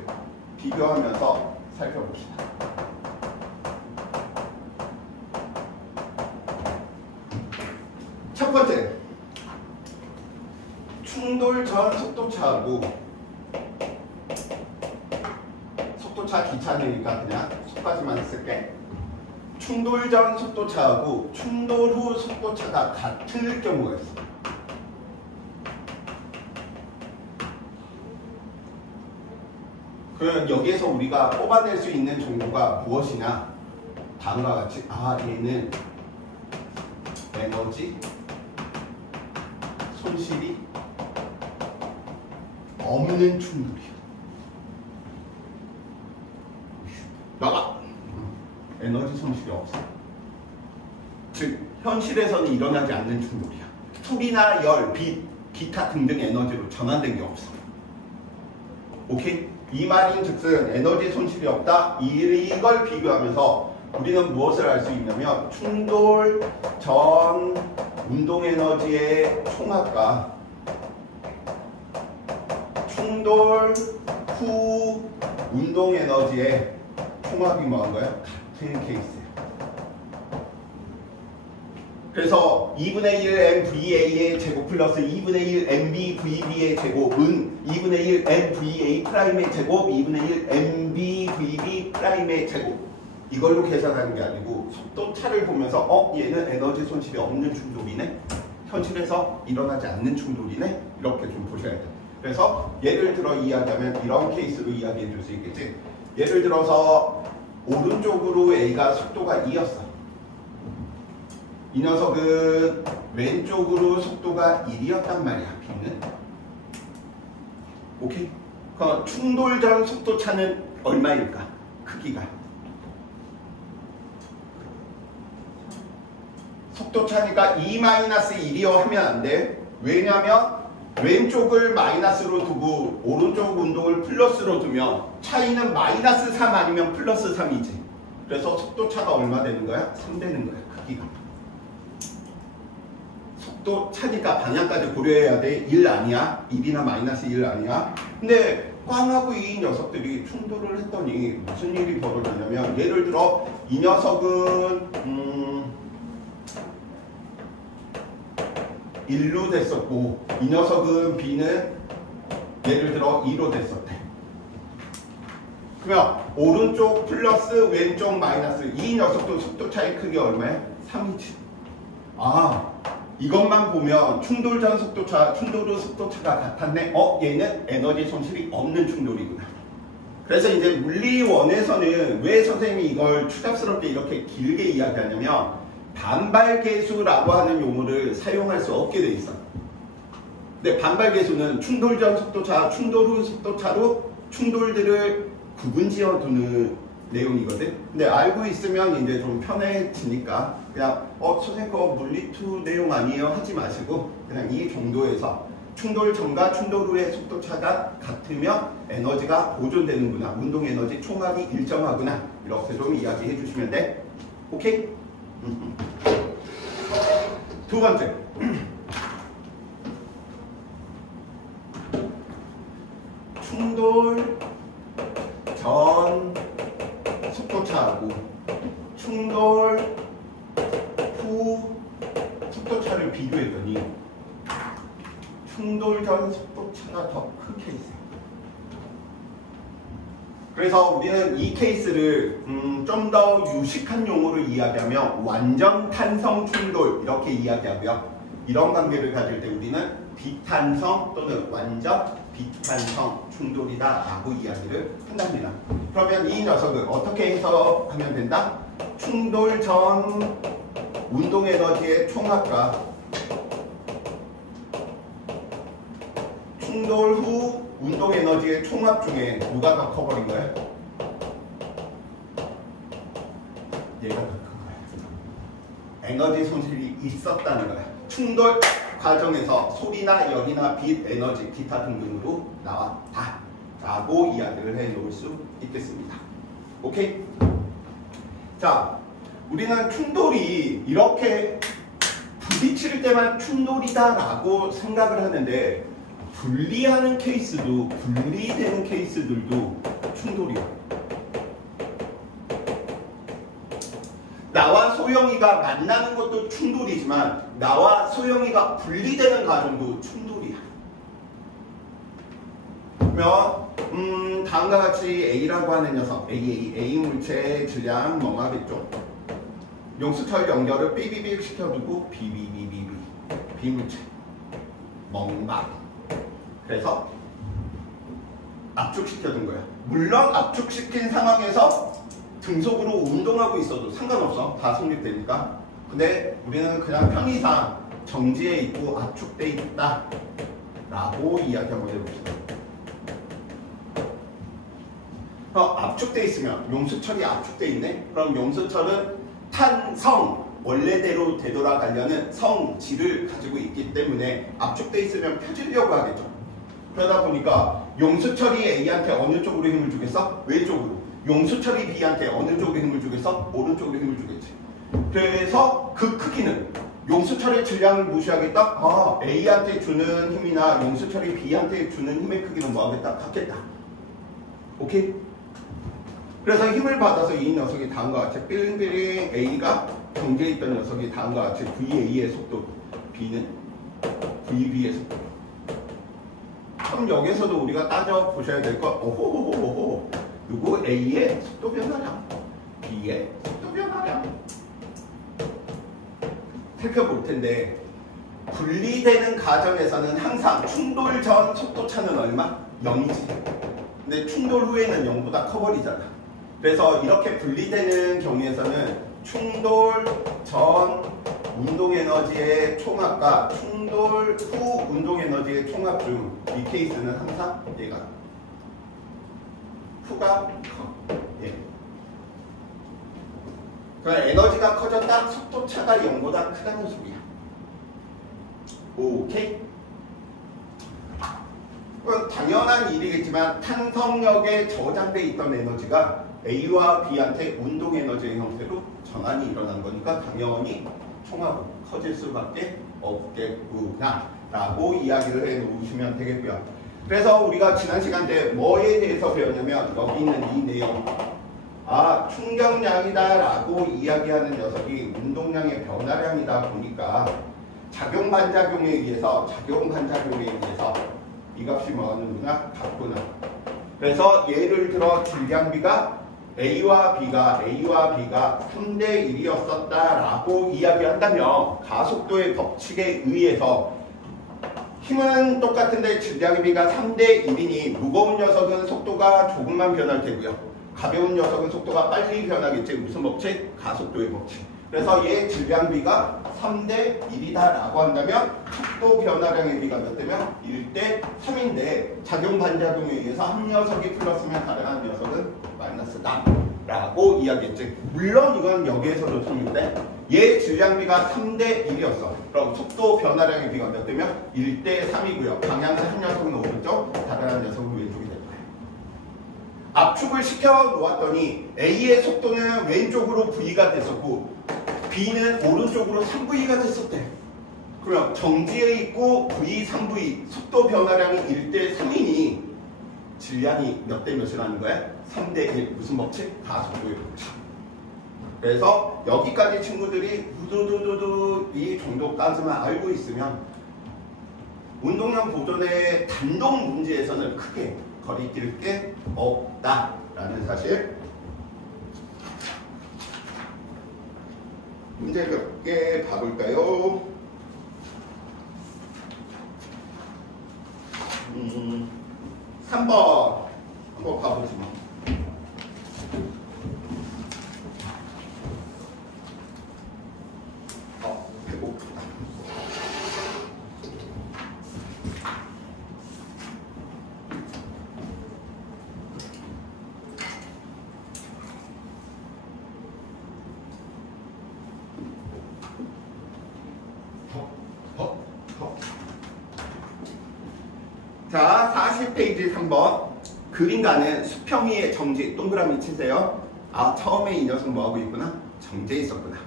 비교하면서 살펴봅시다. 첫 번째, 충돌 전 속도차하고, 속도차 귀찮으니까 그냥 속까지만 쓸게. 충돌 전 속도차하고 충돌 후 속도차가 같을 경우가 있어. 그럼 여기에서 우리가 뽑아낼 수 있는 정보가 무엇이냐? 다음과 같이 얘는 에너지 손실이 없는 충돌이야. 나가! 에너지 손실이 없어. 즉 현실에서는 일어나지 않는 충돌이야. 풀이나 열, 빛, 기타 등등 에너지로 전환된 게 없어. 오케이? 이 말인 즉슨 에너지 손실이 없다. 이걸 비교하면서 우리는 무엇을 알 수 있냐면, 충돌 전 운동 에너지의 총합과 충돌 후 운동 에너지의 총합이 뭐한 거야? 같은 케이스예요. 그래서 2분의 1 MVA의 제곱 플러스 2분의 1 MBVB의 제곱은 2분의 1 MVA 프라임의 제곱, 2분의 1 MBVB 프라임의 제곱. 이걸로 계산하는 게 아니고 속도차를 보면서 얘는 에너지 손실이 없는 충돌이네. 현실에서 일어나지 않는 충돌이네. 이렇게 좀 보셔야 돼요. 그래서 예를 들어 이야기하면 이런 케이스로 이야기해 줄 수 있겠지. 예를 들어서 오른쪽으로 A가 속도가 2였어. 이 녀석은 왼쪽으로 속도가 1이었단 말이야. B는. 오케이? 그럼 충돌 전 속도차는 얼마일까? 크기가. 속도차니까 2-1이요 하면 안 돼. 왜냐면 왼쪽을 마이너스로 두고 오른쪽 운동을 플러스로 두면 차이는 -3 아니면 +3이지. 그래서 속도차가 얼마 되는 거야? 3 되는 거야. 크기가. 속도 차니까 방향까지 고려해야 돼. 1 아니야? 1이나 -1 아니야? 근데 꽝하고 이 녀석들이 충돌을 했더니 무슨 일이 벌어졌냐면, 예를 들어 이 녀석은 1로 됐었고 이 녀석은 B는 예를 들어 2로 됐었대. 그러면 오른쪽 플러스 왼쪽 마이너스, 이 녀석도 속도 차이 크기 얼마야? 3이지. 이것만 보면 충돌 전 속도차, 충돌 후 속도차가 같았네. 얘는 에너지 손실이 없는 충돌이구나. 그래서 이제 물리원에서는 왜 선생님이 이걸 추잡스럽게 이렇게 길게 이야기하냐면 반발계수라고 하는 용어를 사용할 수 없게 돼 있어. 근데 반발계수는 충돌 전 속도차, 충돌 후 속도차로 충돌들을 구분지어 두는 내용이거든. 근데 알고 있으면 이제 좀 편해지니까 그냥 선생님 거 물리2 내용 아니에요 하지 마시고 그냥 이 정도에서 충돌 전과 충돌 후의 속도차가 같으면 에너지가 보존되는구나, 운동 에너지 총합이 일정하구나, 이렇게 좀 이야기해 주시면 돼. 오케이? 두 번째, 충돌 전 속도차하고 충돌 후 속도차를 비교했더니 충돌 전 속도차가 더 큰 케이스예요. 그래서 우리는 이 케이스를 좀 더 유식한 용어로 이야기하면 완전 탄성 충돌 이렇게 이야기하고요. 이런 관계를 가질 때 우리는 비탄성 또는 완전 비탄성 충돌이다 라고 이야기를 한답니다. 그러면 이 녀석을 어떻게 해석하면 된다? 충돌 전 운동 에너지의 총합과 충돌 후 운동 에너지의 총합 중에 누가 더 커버린 거야? 얘가 더 큰 거야. 에너지 손실이 있었다는 거야. 충돌 과정에서 소리나 열이나 빛, 에너지, 기타 등등으로 나왔다 라고 이야기를 해 놓을 수 있겠습니다. 오케이? 자, 우리는 충돌이 이렇게 부딪힐 때만 충돌이다 라고 생각을 하는데 분리하는 케이스도, 분리되는 케이스들도 충돌이야. 나와 소영이가 만나는 것도 충돌이지만 나와 소영이가 분리되는 과정도 충돌이야. 그러면 다음과 같이 A라고 하는 녀석, A 물체의 질량 뭐하겠죠? 용수철 연결을 삐비빅 시켜두고 B 물체 멍막. 그래서 압축시켜둔 거야. 물론 압축시킨 상황에서 등속으로 운동하고 있어도 상관없어. 다 성립되니까. 근데 우리는 그냥 편의상 정지해 있고 압축돼 있다 라고 이야기 한번 해봅시다. 압축돼 있으면 용수철이 압축돼 있네? 그럼 용수철은 탄성, 원래대로 되돌아가려는 성질을 가지고 있기 때문에 압축돼 있으면 펴지려고 하겠죠. 그러다 보니까 용수철이 A한테 어느 쪽으로 힘을 주겠어? 왼쪽으로. 용수철이 B한테 어느 쪽으로 힘을 주겠어? 오른쪽으로 힘을 주겠지. 그래서 그 크기는 용수철의 질량을 무시하겠다? A한테 주는 힘이나 용수철이 B한테 주는 힘의 크기는 뭐하겠다? 같겠다. 오케이? 그래서 힘을 받아서 이 녀석이 다음과 같이 삐링삐링 A가 경계에 있던 녀석이 다음과 같이 VA의 속도, B는 VB의 속도. 그럼 여기서도 우리가 따져보셔야 될 거, 오호호호호. 누구 A의 속도 변화량, B의 속도 변화량. 살펴볼 텐데, 분리되는 과정에서는 항상 충돌 전 속도차는 얼마? 0이지. 근데 충돌 후에는 0보다 커버리잖아. 그래서 이렇게 분리되는 경우에서는 충돌 전 운동 에너지의 총합과 충돌 후 운동 에너지의 총합 중 이 케이스는 항상 얘가 후가 커. 예. 그러니까 에너지가 커졌다, 속도차가 0보다 크다는 소리야. 오케이? 당연한 일이겠지만 탄성력에 저장돼 있던 에너지가 A와 B한테 운동 에너지의 형태로 전환이 일어난 거니까 당연히 총합은 커질 수밖에 없겠구나 라고 이야기를 해 놓으시면 되겠고요. 그래서 우리가 지난 시간 때 뭐에 대해서 배웠냐면 여기 있는 이 내용, 충격량이다 라고 이야기하는 녀석이 운동량의 변화량이다 보니까 작용반작용에 의해서 이 값이 뭐하는구나? 같구나. 그래서 예를 들어 질량비가 A와 B가 3대 1이었었다 라고 이야기한다면 가속도의 법칙에 의해서 힘은 똑같은데 질량의 비가 3대 1이니 무거운 녀석은 속도가 조금만 변할 테고요. 가벼운 녀석은 속도가 빨리 변하겠지. 무슨 법칙? 가속도의 법칙. 그래서 얘 질량비가 3대 1이다 라고 한다면 속도 변화량의 비가 몇 대면? 1대 3인데 작용 반작용에 의해서 한 녀석이 플러스면 다른 한 녀석은 마이너스다 라고 이야기했지. 물론 이건 여기에서도 틀린데 얘 질량비가 3대 1이었어. 그럼 속도 변화량의 비가 몇 대면? 1대 3이고요. 방향은 한 녀석은 오른쪽, 다른 한 녀석은 왼쪽이 될 거예요. 압축을 시켜 놓았더니 A의 속도는 왼쪽으로 V가 됐었고 B는 오른쪽으로 3V가 됐었대. 그럼 정지에 있고 V, 3V 속도 변화량이 1대 3이니 질량이 몇 대 몇이라는 거야? 3대 1. 무슨 법칙? 가속도의 법칙. 그래서 여기까지 친구들이 우두두두두 이 정도까지만 알고 있으면 운동량 보존의 단독 문제에서는 크게 거리낄 게 없다라는 사실. 문제 몇 개 봐볼까요? 3번 한번 봐보지 뭐. 배고프다. 자, 40페이지 3번. 그림가는 수평 위에 정지. 동그라미 치세요. 아, 처음에 이 녀석 뭐하고 있구나? 정지에 있었구나.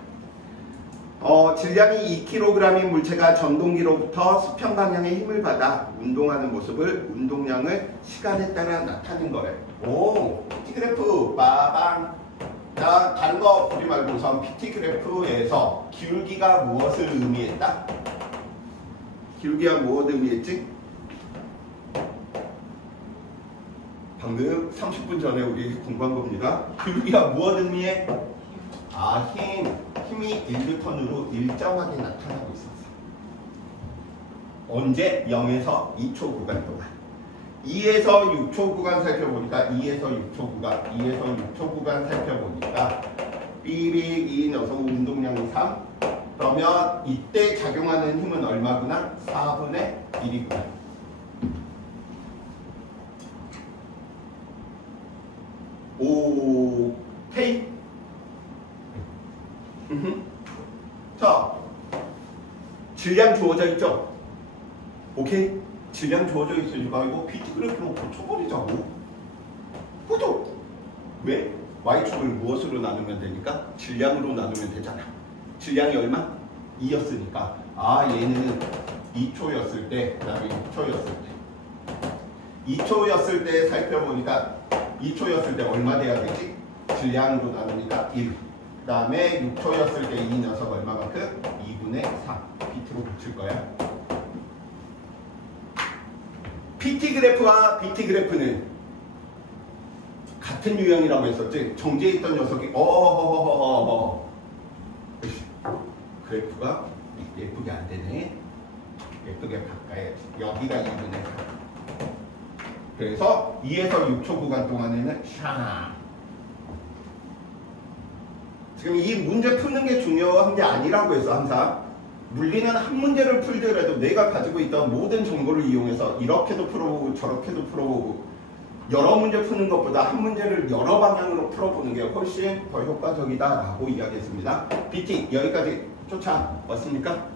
질량이 2kg인 물체가 전동기로부터 수평 방향의 힘을 받아 운동하는 모습을 운동량을 시간에 따라 나타낸 거래. 오, PT 그래프 빠방. 자, 다른 거 보지 말고 우선 PT 그래프에서 기울기가 무엇을 의미했다? 기울기가 무엇을 의미했지? 방금 30분 전에 우리 공부한 겁니다. 기울기가 무엇 의미해? 아, 힘이 1N으로 일정하게 나타나고 있었어. 언제? 0에서 2초 구간 동안. 2에서 6초 구간 살펴보니까 2에서 6초 구간 살펴보니까 삐빅 이 녀석 운동량이 3. 그러면 이때 작용하는 힘은 얼마구나? 4분의 1이구나. 오케이. 자, 질량 주어져 있죠? 오케이? 질량 주어져 있으니까 이거 PT 그래프로 고쳐버리자고. 그죠? 왜? Y축을 무엇으로 나누면 되니까? 질량으로 나누면 되잖아. 질량이 얼마? 2였으니까. 아, 얘는 2초였을 때, 그 다음에 6초였을 때. 2초였을 때 살펴보니까 2초였을 때 얼마 돼야 되지? 질량으로 나누니까 1. 그 다음에 6초였을 때 이 녀석 얼마만큼? 2분의 3. PT로 붙일 거야. PT 그래프와 BT 그래프는 같은 유형이라고 했었지. 정지에 있던 녀석이 그래프가 예쁘게 안 되네. 예쁘게 바꿔야지. 여기가 2분의 3. 그래서 2에서 6초 구간 동안에는 샹. 지금 이 문제 푸는 게 중요한 게 아니라고 해서 항상 물리는 한 문제를 풀더라도 내가 가지고 있던 모든 정보를 이용해서 이렇게도 풀어보고 저렇게도 풀어보고 여러 문제 푸는 것보다 한 문제를 여러 방향으로 풀어보는 게 훨씬 더 효과적이다라고 이야기했습니다. BT 여기까지 쫓아왔습니까?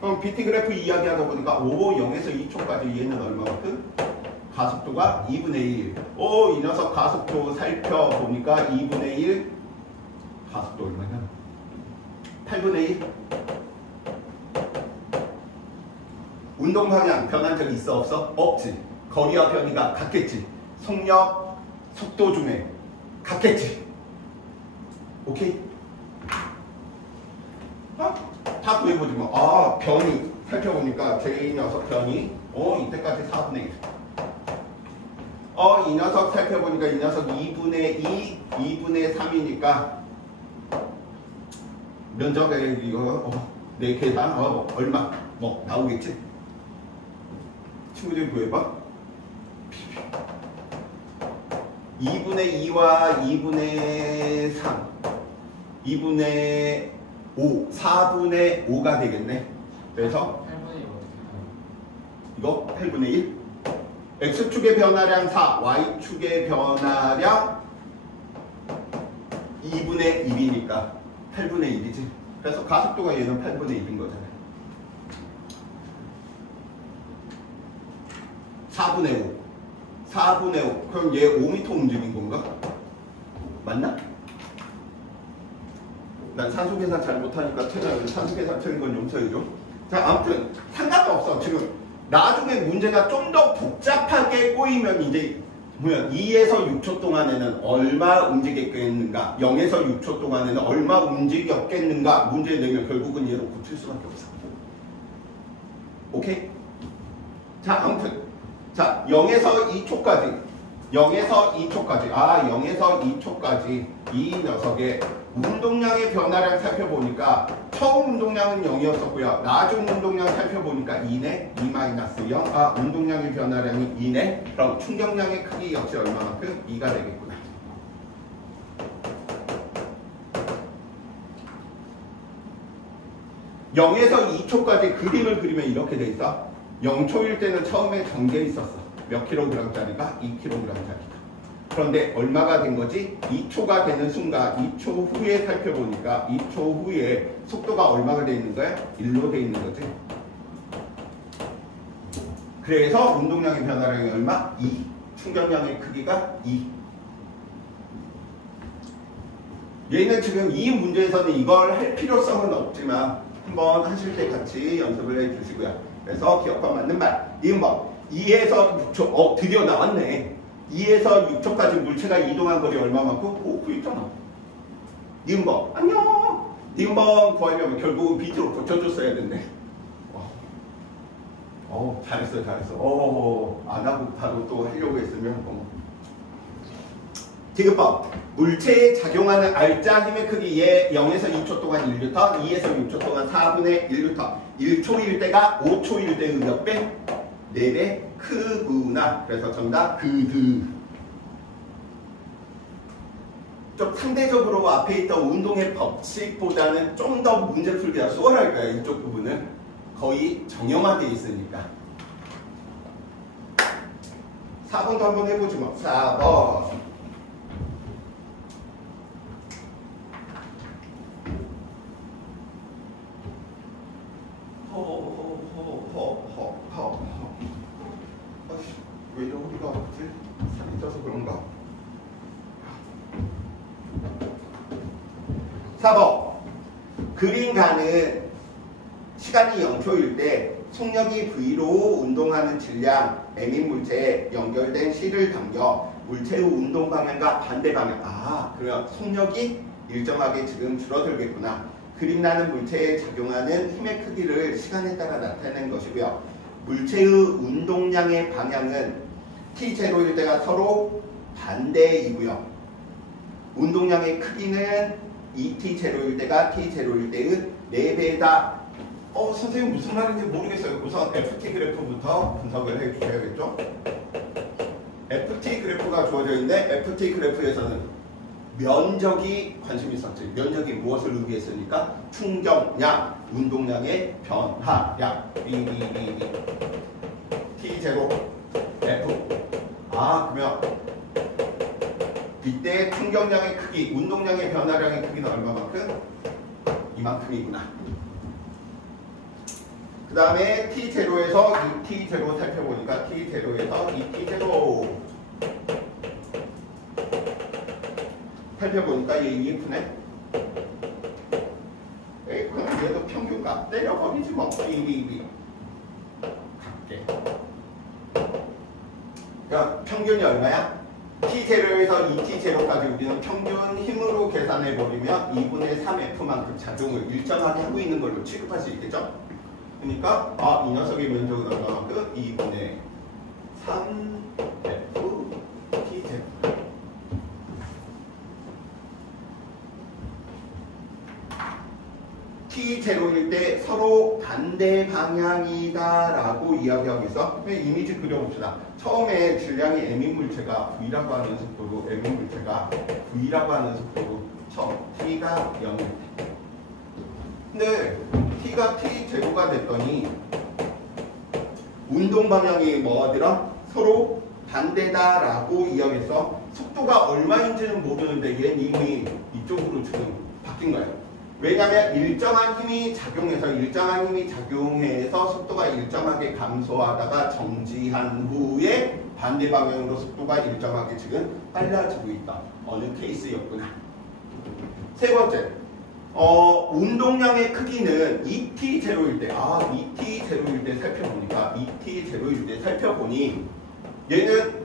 그럼 BT 그래프 이야기하다 보니까 0에서 2초까지 얘는 얼마만큼? 가속도가 2분의 1. 이 녀석 가속도 살펴보니까 2분의 1. 가속도 얼마냐? 8분의 1. 운동 방향 변한 적 있어 없어? 없지. 거리와 변이가 같겠지. 속력, 속도 중에 같겠지. 오케이? 다 구해보지 뭐. 아, 변이 살펴보니까 제 녀석 변이 이때까지 4분의 1. 이 녀석 살펴보니까 이 녀석 2분의 2, 2분의 3이니까 면적에 이거 내 계산 얼마 뭐 나오겠지? 친구들 구해봐. 2분의 2와 2분의 3, 2분의 5, 4분의 5가 되겠네. 그래서 8분의 1 이거 8분의 1. X축의 변화량 4, Y축의 변화량 2분의 1이니까 8분의 1이지. 그래서 가속도가 얘는 8분의 1인 거잖아요. 4분의 5. 4분의 5. 그럼 얘 5m 움직인 건가? 맞나? 난 산수 계산 잘 못하니까 산수 계산 틀린 건 용서해줘. 자, 아무튼 상관없어. 지금 나중에 문제가 좀 더 복잡하게 꼬이면 이제 뭐야 2에서 6초 동안에는 얼마 움직였겠는가, 0에서 6초 동안에는 얼마 움직였겠는가 문제 내면 결국은 얘로 고칠 수밖에 없어. 오케이? 자, 아무튼 자 0에서 2초까지 0에서 2초까지 이 녀석의 운동량의 변화량 살펴보니까 처음 운동량은 0이었었고요. 나중 운동량 살펴보니까 2네. 2-0. 운동량의 변화량이 2네. 그럼 충격량의 크기 역시 얼마만큼? 2가 되겠구나. (0에서 2초까지) 그림을 그리면 이렇게 돼 있어. 0초일 때는 처음에 전개 있었어. 몇 킬로그램짜리가? 2kg짜리가. 그런데 얼마가 된 거지? 2초가 되는 순간 2초 후에 살펴보니까 2초 후에 속도가 얼마가 돼 있는 거야? 1로 돼 있는 거지. 그래서 운동량의 변화량이 얼마? 2. 충격량의 크기가 2. 얘는 지금 이 문제에서는 이걸 할 필요성은 없지만 한번 하실 때 같이 연습을 해 주시고요. 그래서 기억과 맞는 말. 2번 2에서 6초. 드디어 나왔네. 2에서 6초까지 물체가 이동한 거리 얼마만큼? 오, 그 있잖아. 니은번 안녕. 니은번 구하려면 결국은 비트로 고쳐줬어야 된대. 잘했어. 안 하고 바로 또 하려고 했으면 디귿번 물체에 작용하는 알짜 힘의 크기에 0에서 2초 동안 1N, 2에서 6초 동안 4분의 1N. 1초일 때가 5초일 때의 몇 배? 4배 크구나. 그래서 정답 그드. 좀 상대적으로 앞에 있던 운동의 법칙보다는 좀 더 문제 풀기가 수월할 거야. 이쪽 부분은 거의 정형화되어 있으니까. 4번도 한번 해보지 뭐. 4번 왜 이런 허리가 아프지? 살이 쪄서 그런가? 4번 그림가는 시간이 0초일 때 속력이 V로 운동하는 질량 M인 물체에 연결된 C를 당겨 물체의 운동 방향과 반대 방향. 그러면 속력이 일정하게 지금 줄어들겠구나. 그림나는 물체에 작용하는 힘의 크기를 시간에 따라 나타내는 것이고요. 물체의 운동량의 방향은 T0일 때가 서로 반대이고요. 운동량의 크기는 2T0일 때가 T0일 때의 4배다. 선생님 무슨 말인지 모르겠어요. 우선 FT 그래프부터 분석을 해주셔야겠죠. FT 그래프가 주어져 있는데 FT 그래프에서는 면적이 관심이 있었지. 면적이 무엇을 의미했으니까 충격량, 운동량의 변화량 T0 F. 그러면 이때 충격량의 크기, 운동량의 변화량의 크기는 얼마만큼? 이만큼이구나. 그 다음에 T0에서 2T0 살펴보니까 T0에서 2T0 살펴보니까 얘 EF네. 그럼 얘도 평균값 때려버리지 뭐. 갈게. 그러니까 평균이 얼마야? T0에서 2T0까지 우리는 평균 힘으로 계산해버리면 2분의 3F만큼 작용을 일정하게 하고 있는 걸로 취급할 수 있겠죠? 그러니까 이 녀석의 면적은 얼마만큼? 2분의 3F T0. T0일 때 서로 반대 방향이다라고 이야기하면서 이미지 그려봅시다. 처음에 질량이 M인 물체가 V라고 하는 속도로 M인 물체가 V라고 하는 속도로 처음 T가 0일 때. 근데 T가 T0가 됐더니 운동 방향이 뭐하더라? 서로 반대다라고 이야기해서 속도가 얼마인지는 모르는데 얘는 이미 이쪽으로 지금 바뀐 거예요. 왜냐하면 일정한 힘이 작용해서 속도가 일정하게 감소하다가 정지한 후에 반대 방향으로 속도가 일정하게 지금 빨라지고 있다. 어느 케이스였구나. 세 번째, 운동량의 크기는 ET0일 때, ET0일 때 살펴보니까, ET0일 때 살펴보니 얘는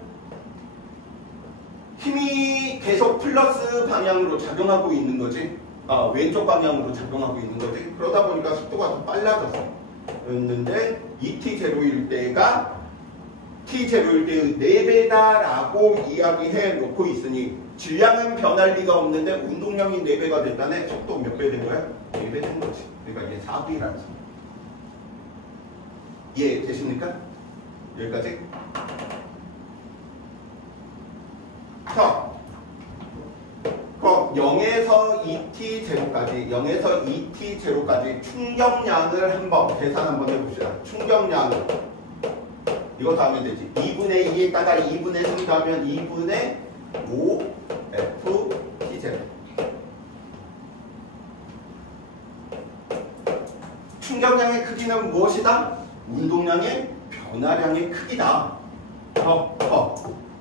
힘이 계속 플러스 방향으로 작용하고 있는 거지. 왼쪽 방향으로 작용하고 있는 거지. 그러다 보니까 속도가 더 빨라졌었는데 ET0일 때가 T0일 때의 4배다라고 이야기해 놓고 있으니 질량은 변할 리가 없는데 운동량이 4배가 됐다네. 속도 몇 배 된 거야? 4배 된 거지. 그러니까 이게 4V라는 소리. 이해되십니까? 여기까지? 자, 그럼 0에서 2t0까지 충격량을 한번 계산 한번 해봅시다. 충격량을 이것도 하면 되지. 2분의 2에다가 2분의 3 더하면 2분의 5 ft0. 충격량의 크기는 무엇이다? 운동량의 변화량의 크기다.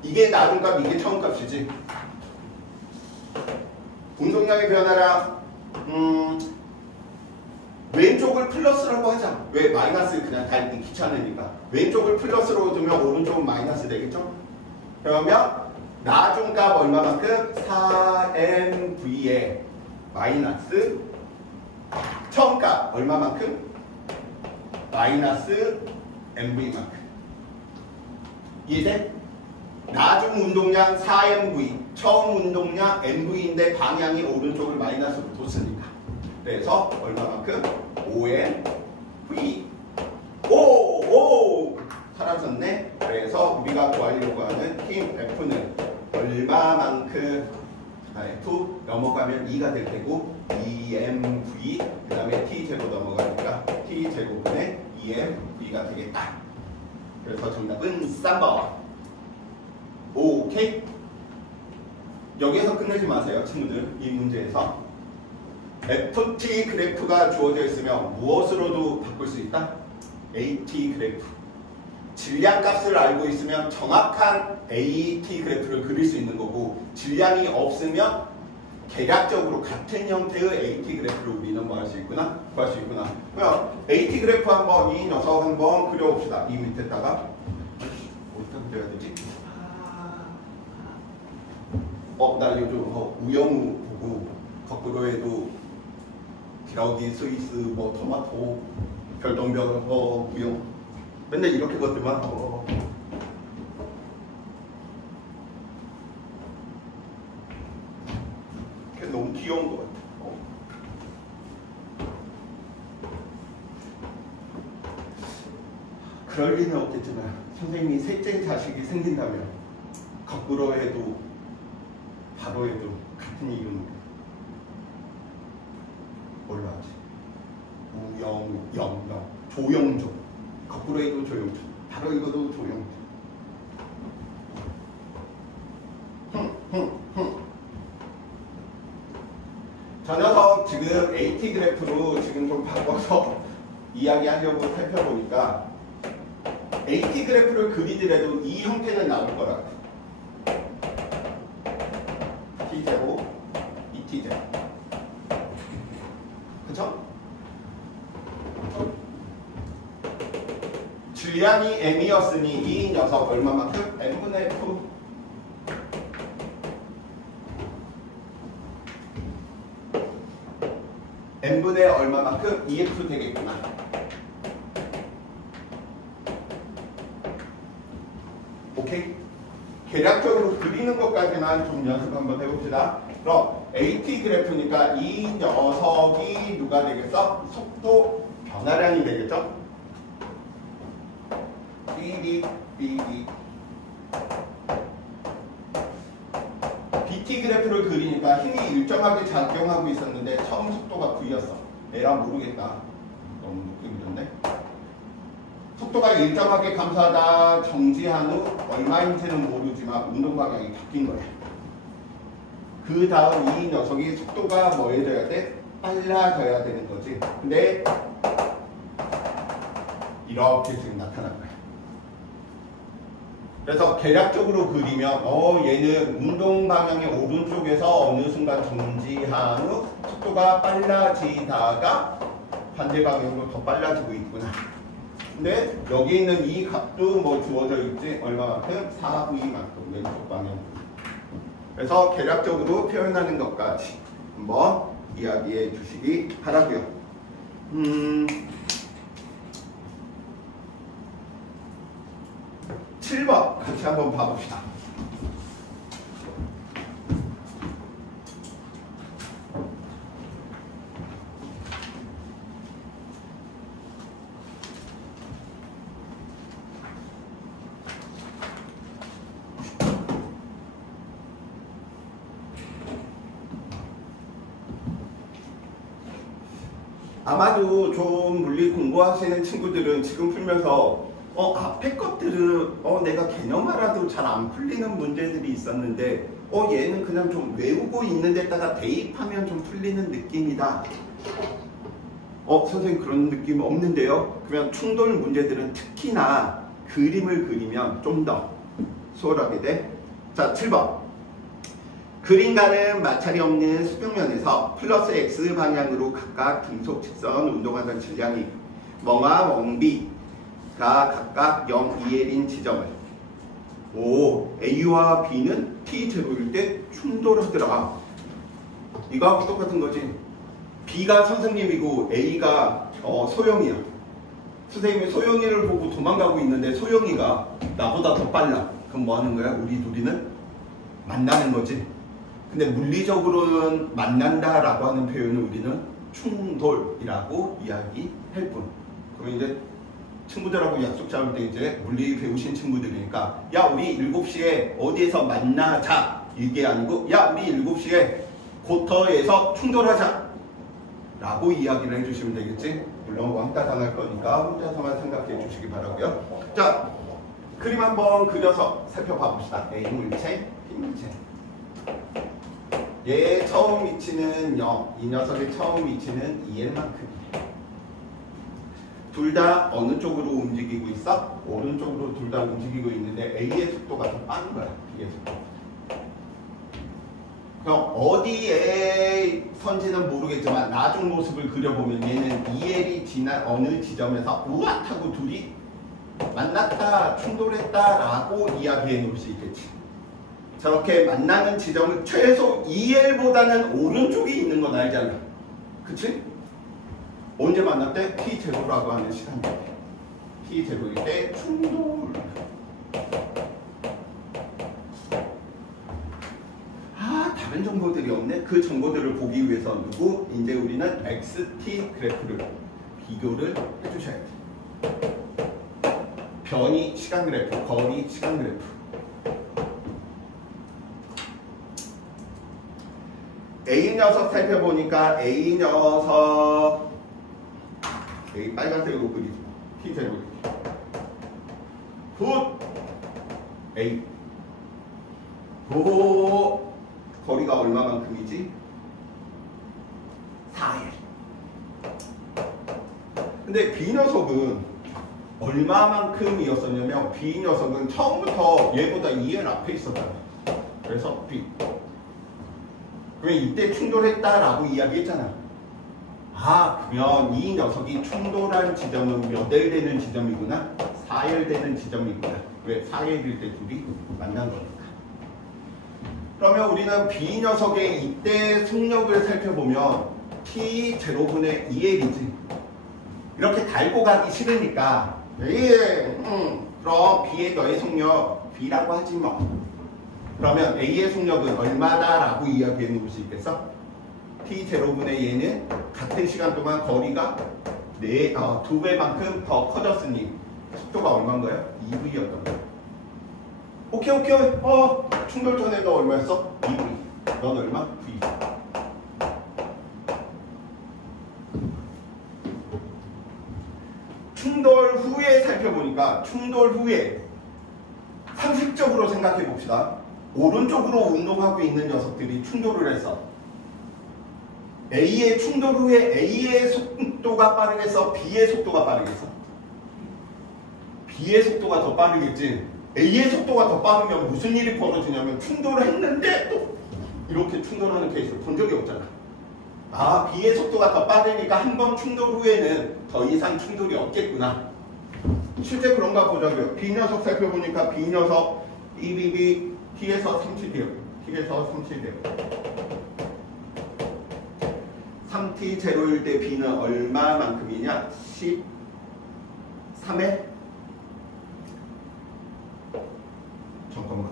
이게 낮은 값, 이게 처음 값이지. 운동량의 변화량, 왼쪽을 플러스라고 하자. 왜? 마이너스 그냥 달기 귀찮으니까. 왼쪽을 플러스로 두면 오른쪽은 마이너스 되겠죠? 그러면 나중 값 얼마만큼? 4mv에 마이너스 처음 값 얼마만큼? 마이너스 mv만큼. 이해돼? 나중 운동량 4mv, 처음 운동량 mv인데 방향이 오른쪽을 마이너스로 뒀으니까. 그래서 얼마만큼? 5mv. 오! 사라졌네. 그래서 우리가 구하려고 하는 힘 F는 얼마만큼? F 넘어가면 2가 될 테고 2mv 그 다음에 T제곱 넘어가니까 T제곱분의 2mv가 되겠다. 그래서 정답은 3번. 오케이? 여기에서 끝내지 마세요, 친구들. 이 문제에서 FT 그래프가 주어져 있으면 무엇으로도 바꿀 수 있다? AT 그래프. 질량 값을 알고 있으면 정확한 AT 그래프를 그릴 수 있는 거고, 질량이 없으면 계략적으로 같은 형태의 AT 그래프를 우리는 뭐 할 수 있구나? 구할 수 있구나. 그럼 AT 그래프 한번, 이 녀석 한번 그려봅시다. 이 밑에다가 어디다 그려야 되지? 나 요즘 우영우 보고 거꾸로 해도 기러기, 스위스, 뭐 토마토, 별똥별, 우영 맨날 이렇게 것들만 걔 너무 귀여운 것 같아. 그럴 리는 없겠지만 선생님이 셋째 자식이 생긴다면 거꾸로 해도 바로 해도 같은 이름으로 뭘로 하지? 우영, 조영조. 거꾸로 해도 조영조. 바로 읽어도 조영조. 저 녀석 지금 AT 그래프로 지금 좀 바꿔서 이야기하려고 살펴보니까 AT 그래프를 그리더라도 이 형태는 나올 거라. T제곱, ET제곱. 그쵸? 질량이 m이었으니 이 녀석 얼마만큼? m분의 f. m분의 얼마만큼? 2f 되겠구나. 오케이? 계략적으로 그리는 것까지만 좀 연습 한번 해봅시다. 그럼 AT 그래프니까 이 녀석이 누가 되겠어? 속도 변화량이 되겠죠? 삐리 삐리. BT 그래프를 그리니까 힘이 일정하게 작용하고 있었는데 처음 속도가 V였어. 에라 모르겠다. 너무 느낌이 좋네. 속도가 일정하게 감소하다 정지한 후 얼마인지는 모르지만 운동 방향이 바뀐 거야. 그 다음 이 녀석이 속도가 뭐해져야 돼? 빨라져야 되는 거지. 근데 이렇게 지금 나타난 거야. 그래서 계략적으로 그리면 얘는 운동 방향의 오른쪽에서 어느 순간 정지한 후 속도가 빨라지다가 반대 방향으로 더 빨라지고 있구나. 근데 여기 있는 이 값도 뭐 주어져 있지? 얼마만큼? 4V만큼 왼쪽 방향. 그래서 계략적으로 표현하는 것까지 한번 이야기해 주시기 바라고요. 7번 같이 한번 봐봅시다. 아마도 좀 물리 공부하시는 친구들은 지금 풀면서 앞에 것들은 내가 개념하라도 잘 안 풀리는 문제들이 있었는데 얘는 그냥 좀 외우고 있는 데다가 대입하면 좀 풀리는 느낌이다. 선생님 그런 느낌 없는데요? 그러면 충돌 문제들은 특히나 그림을 그리면 좀 더 수월하게 돼. 자, 7번. 그림과는 마찰이 없는 수평면에서 플러스 X 방향으로 각각 등속 직선 운동하는 질량이 멍과 멍비가 각각 0, 2L인 지점을 A와 B는 T0일 때 충돌하더라. 이거하고 똑같은 거지. B가 선생님이고 A가 소영이야. 선생님이 소영이를 보고 도망가고 있는데 소영이가 나보다 더 빨라. 그럼 뭐 하는 거야? 우리 둘이는 만나는 거지. 근데 물리적으로는 만난다라고 하는 표현을 우리는 충돌이라고 이야기할 뿐. 그럼 이제 친구들하고 약속 잡을 때 이제 물리 배우신 친구들이니까 야 우리 7시에 어디에서 만나자 이게 아니고 야 우리 7시에 고터에서 충돌하자 라고 이야기를 해주시면 되겠지. 물론 왕따 당할 거니까 혼자서만 생각해 주시기 바라고요. 자, 그림 한번 그려서 살펴봐 봅시다. A 물체, B 물체. 얘의 처음 위치는 0, 이 녀석의 처음 위치는 2L만큼이에요. 둘 다 어느 쪽으로 움직이고 있어? 오른쪽으로 둘 다 움직이고 있는데 A의 속도가 더 빠른 거야, B의 속도. 그럼 어디에 선지는 모르겠지만 나중 모습을 그려보면 얘는 2L이 지난 어느 지점에서 우와 하고 둘이 만났다, 충돌했다 라고 이야기해 놓을 수 있겠지. 저렇게 만나는 지점은 최소 2L보다는 오른쪽에 있는 건 알잖아. 그치? 언제 만났대? T0라고 하는 시간대. T0일 때 충돌. 다른 정보들이 없네. 그 정보들을 보기 위해서 누구? 이제 우리는 XT 그래프를 비교를 해주셔야 돼. 변이 시간 그래프, 거리 시간 그래프. A 녀석 살펴보니까 A 녀석 A 빨간색으로 그리지 T색으로 굿 A 고 거리가 얼마만큼이지? 4L. 근데 B 녀석은 얼마만큼이었었냐면 B 녀석은 처음부터 얘보다 2L 앞에 있었잖아. 그래서 B. 그러면 이때 충돌했다라고 이야기했잖아. 그러면 이 녀석이 충돌한 지점은 몇 L 되는 지점이구나? 4L 되는 지점이구나. 왜? 4L일 때 둘이 만난 거니까. 그러면 우리는 B 녀석의 이때 속력을 살펴보면 T0분의 2L이지. 이렇게 달고 가기 싫으니까 그럼 B의 너의 속력 B라고 하지 뭐. 그러면 A의 속력은 얼마다라고 이야기해 놓을 수 있겠어? T0분의 얘는 같은 시간 동안 거리가 2배만큼 더 커졌으니 속도가 얼마인 거야? 2V였던 거야. 오케이. 충돌 전에 너 얼마였어? 2V. 넌 얼마? V. 충돌 후에 살펴보니까 충돌 후에 상식적으로 생각해 봅시다. 오른쪽으로 운동하고 있는 녀석들이 충돌을 했어. A의 충돌 후에 A의 속도가 빠르겠어? B의 속도가 빠르겠어? B의 속도가 더 빠르겠지. A의 속도가 더 빠르면 무슨 일이 벌어지냐면 충돌을 했는데 또 이렇게 충돌하는 케이스를 본 적이 없잖아. B의 속도가 더 빠르니까 한 번 충돌 후에는 더 이상 충돌이 없겠구나. 실제 그런가 보자고요. B 녀석 살펴보니까 B 녀석 EBB T에서 37돼요. T에서 37돼요. 3T 제로일 때 B는 얼마만큼이냐? 13에? 잠깐만.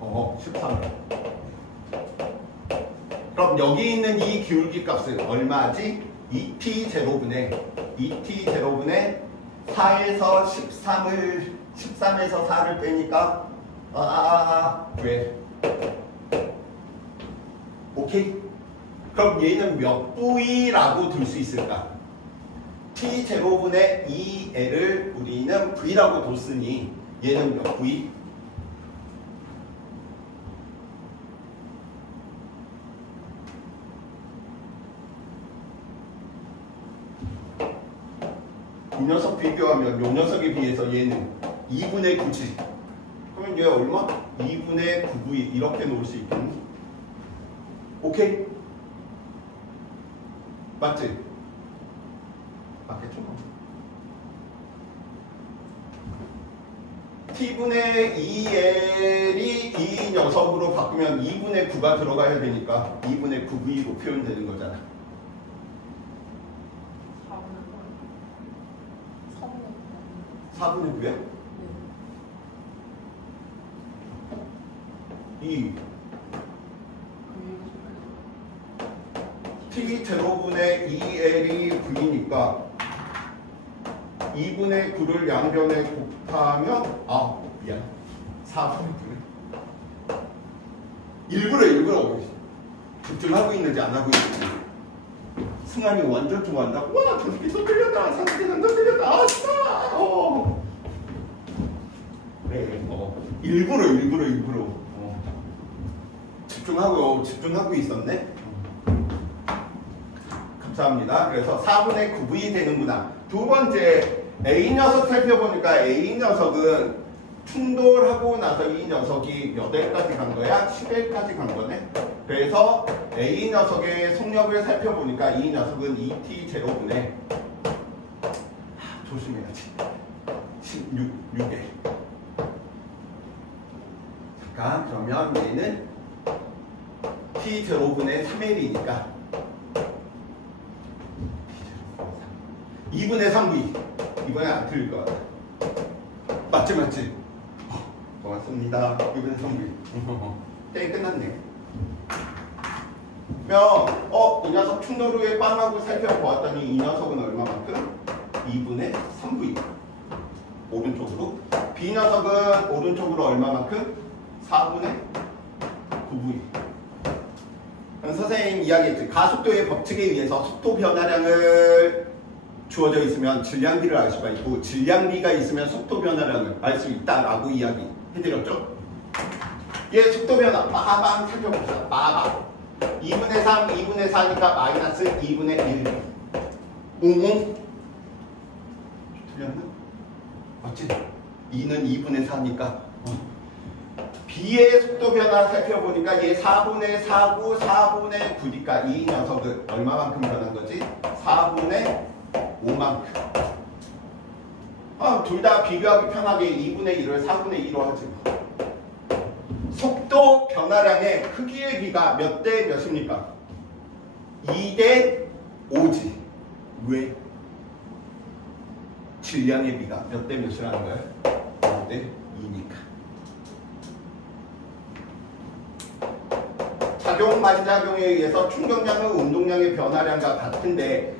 13에. 그럼 여기 있는 이 기울기 값은 얼마지? 2T0분의 4에서 13에서 4를 빼니까 왜? 오케이? 그럼 얘는 몇 V라고 둘 수 있을까? T0분의 2L을 우리는 V라고 뒀으니 얘는 몇 V? 이 녀석 비교하면 이 녀석에 비해서 얘는 2분의 9지. 그러면 얘 얼마? 2분의 9V 이렇게 놓을 수 있겠니? 오케이? 맞지? 맞겠죠? T분의 2L이 이 녀석으로 바꾸면 2분의 9가 들어가야 되니까 2분의 9V로 표현되는 거잖아. 4분의 9야? 2 T0분의 2L이 V니까 2분의 9를 양변에 곱하면 미안 4분의 9를 일부러 집중하고 있는지 안 하고 있는지 승환이 완전 좋아한다. 와, 저 새끼 또 틀렸다. 상대는 또 틀렸다. 진짜. 그래, 일부러. 집중하고 있었네. 감사합니다. 그래서 4분의 9V 되는구나. 두 번째, A 녀석 살펴보니까 A 녀석은 충돌하고 나서 이 녀석이 몇 L까지 간 거야? 10L까지 간 거네. 그래서 A 녀석의 속력을 살펴보니까 이 녀석은 2T0분의 조심해야지. 16L. 잠깐, 그러면 얘는 T0분의 3L이니까 2분의 3V. 이번에 안 틀릴 것 같아. 맞지? 고맙습니다. 2분의 3V. 게임 끝났네. 그러면 이 녀석 충돌 후에 빵하고 살펴보았더니 이 녀석은 얼마만큼? 2분의 3V. 오른쪽으로. B 녀석은 오른쪽으로 얼마만큼? 4분의 9V. 선생님 이야기했지. 가속도의 법칙에 의해서 속도 변화량을 주어져 있으면 질량비를 알 수가 있고 질량비가 있으면 속도 변화량을 알 수 있다라고 이야기해드렸죠. 얘 속도 변화 빠방 살펴봅시다. 빠방 2분의 3, 2분의 4니까 마이너스 2분의 1. 웅웅 틀렸나? 맞지? 2는 2분의 4니까 B의 속도 변화 살펴보니까 얘 4분의 4고 4분의 9니까 이 녀석은 얼마만큼 변한 거지? 4분의 5만큼. 둘 다 비교하기 편하게 2분의 1을 4분의 2로 하지. 속도 변화량의 크기의 비가 몇 대 몇입니까? 2대 5지. 왜? 질량의 비가 몇 대 몇이라는 거예요? 5대 2니까. 작용 반작용에 의해서 충격량은 운동량의 변화량과 같은데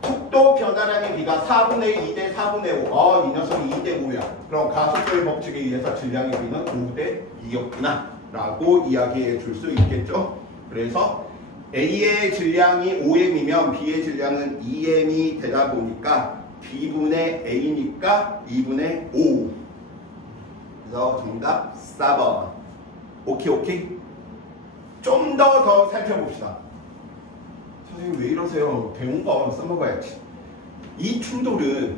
속도 변화량의 비가 4분의 2 대 4분의 5. 이 녀석이 2 대 5야. 그럼 가속도의 법칙에 의해서 질량의 비는 5 대 2였구나 라고 이야기해 줄 수 있겠죠. 그래서 A의 질량이 5m이면 B의 질량은 2m이 되다 보니까 B분의 A니까 2분의 5. 그래서 정답 4번. 오케이. 좀 더 살펴봅시다. 선생님 왜 이러세요? 배운 거 써먹어야지. 이 충돌은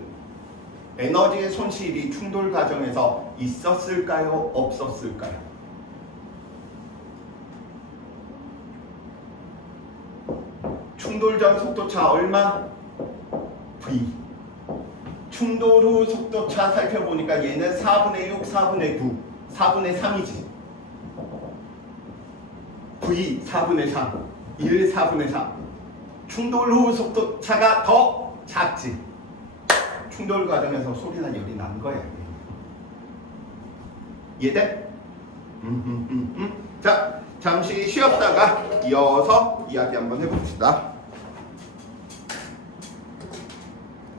에너지의 손실이 충돌 과정에서 있었을까요? 없었을까요? 충돌 전 속도차 얼마? V. 충돌 후 속도차 살펴보니까 얘는 4분의 6, 4분의 9, 4분의 3이지. V 4분의 3, 1 4분의 3. 충돌 후 속도차가 더 작지. 충돌 과정에서 소리나 열이 난 거야. 이해돼? 자, 잠시 쉬었다가 이어서 이야기 한번 해봅시다.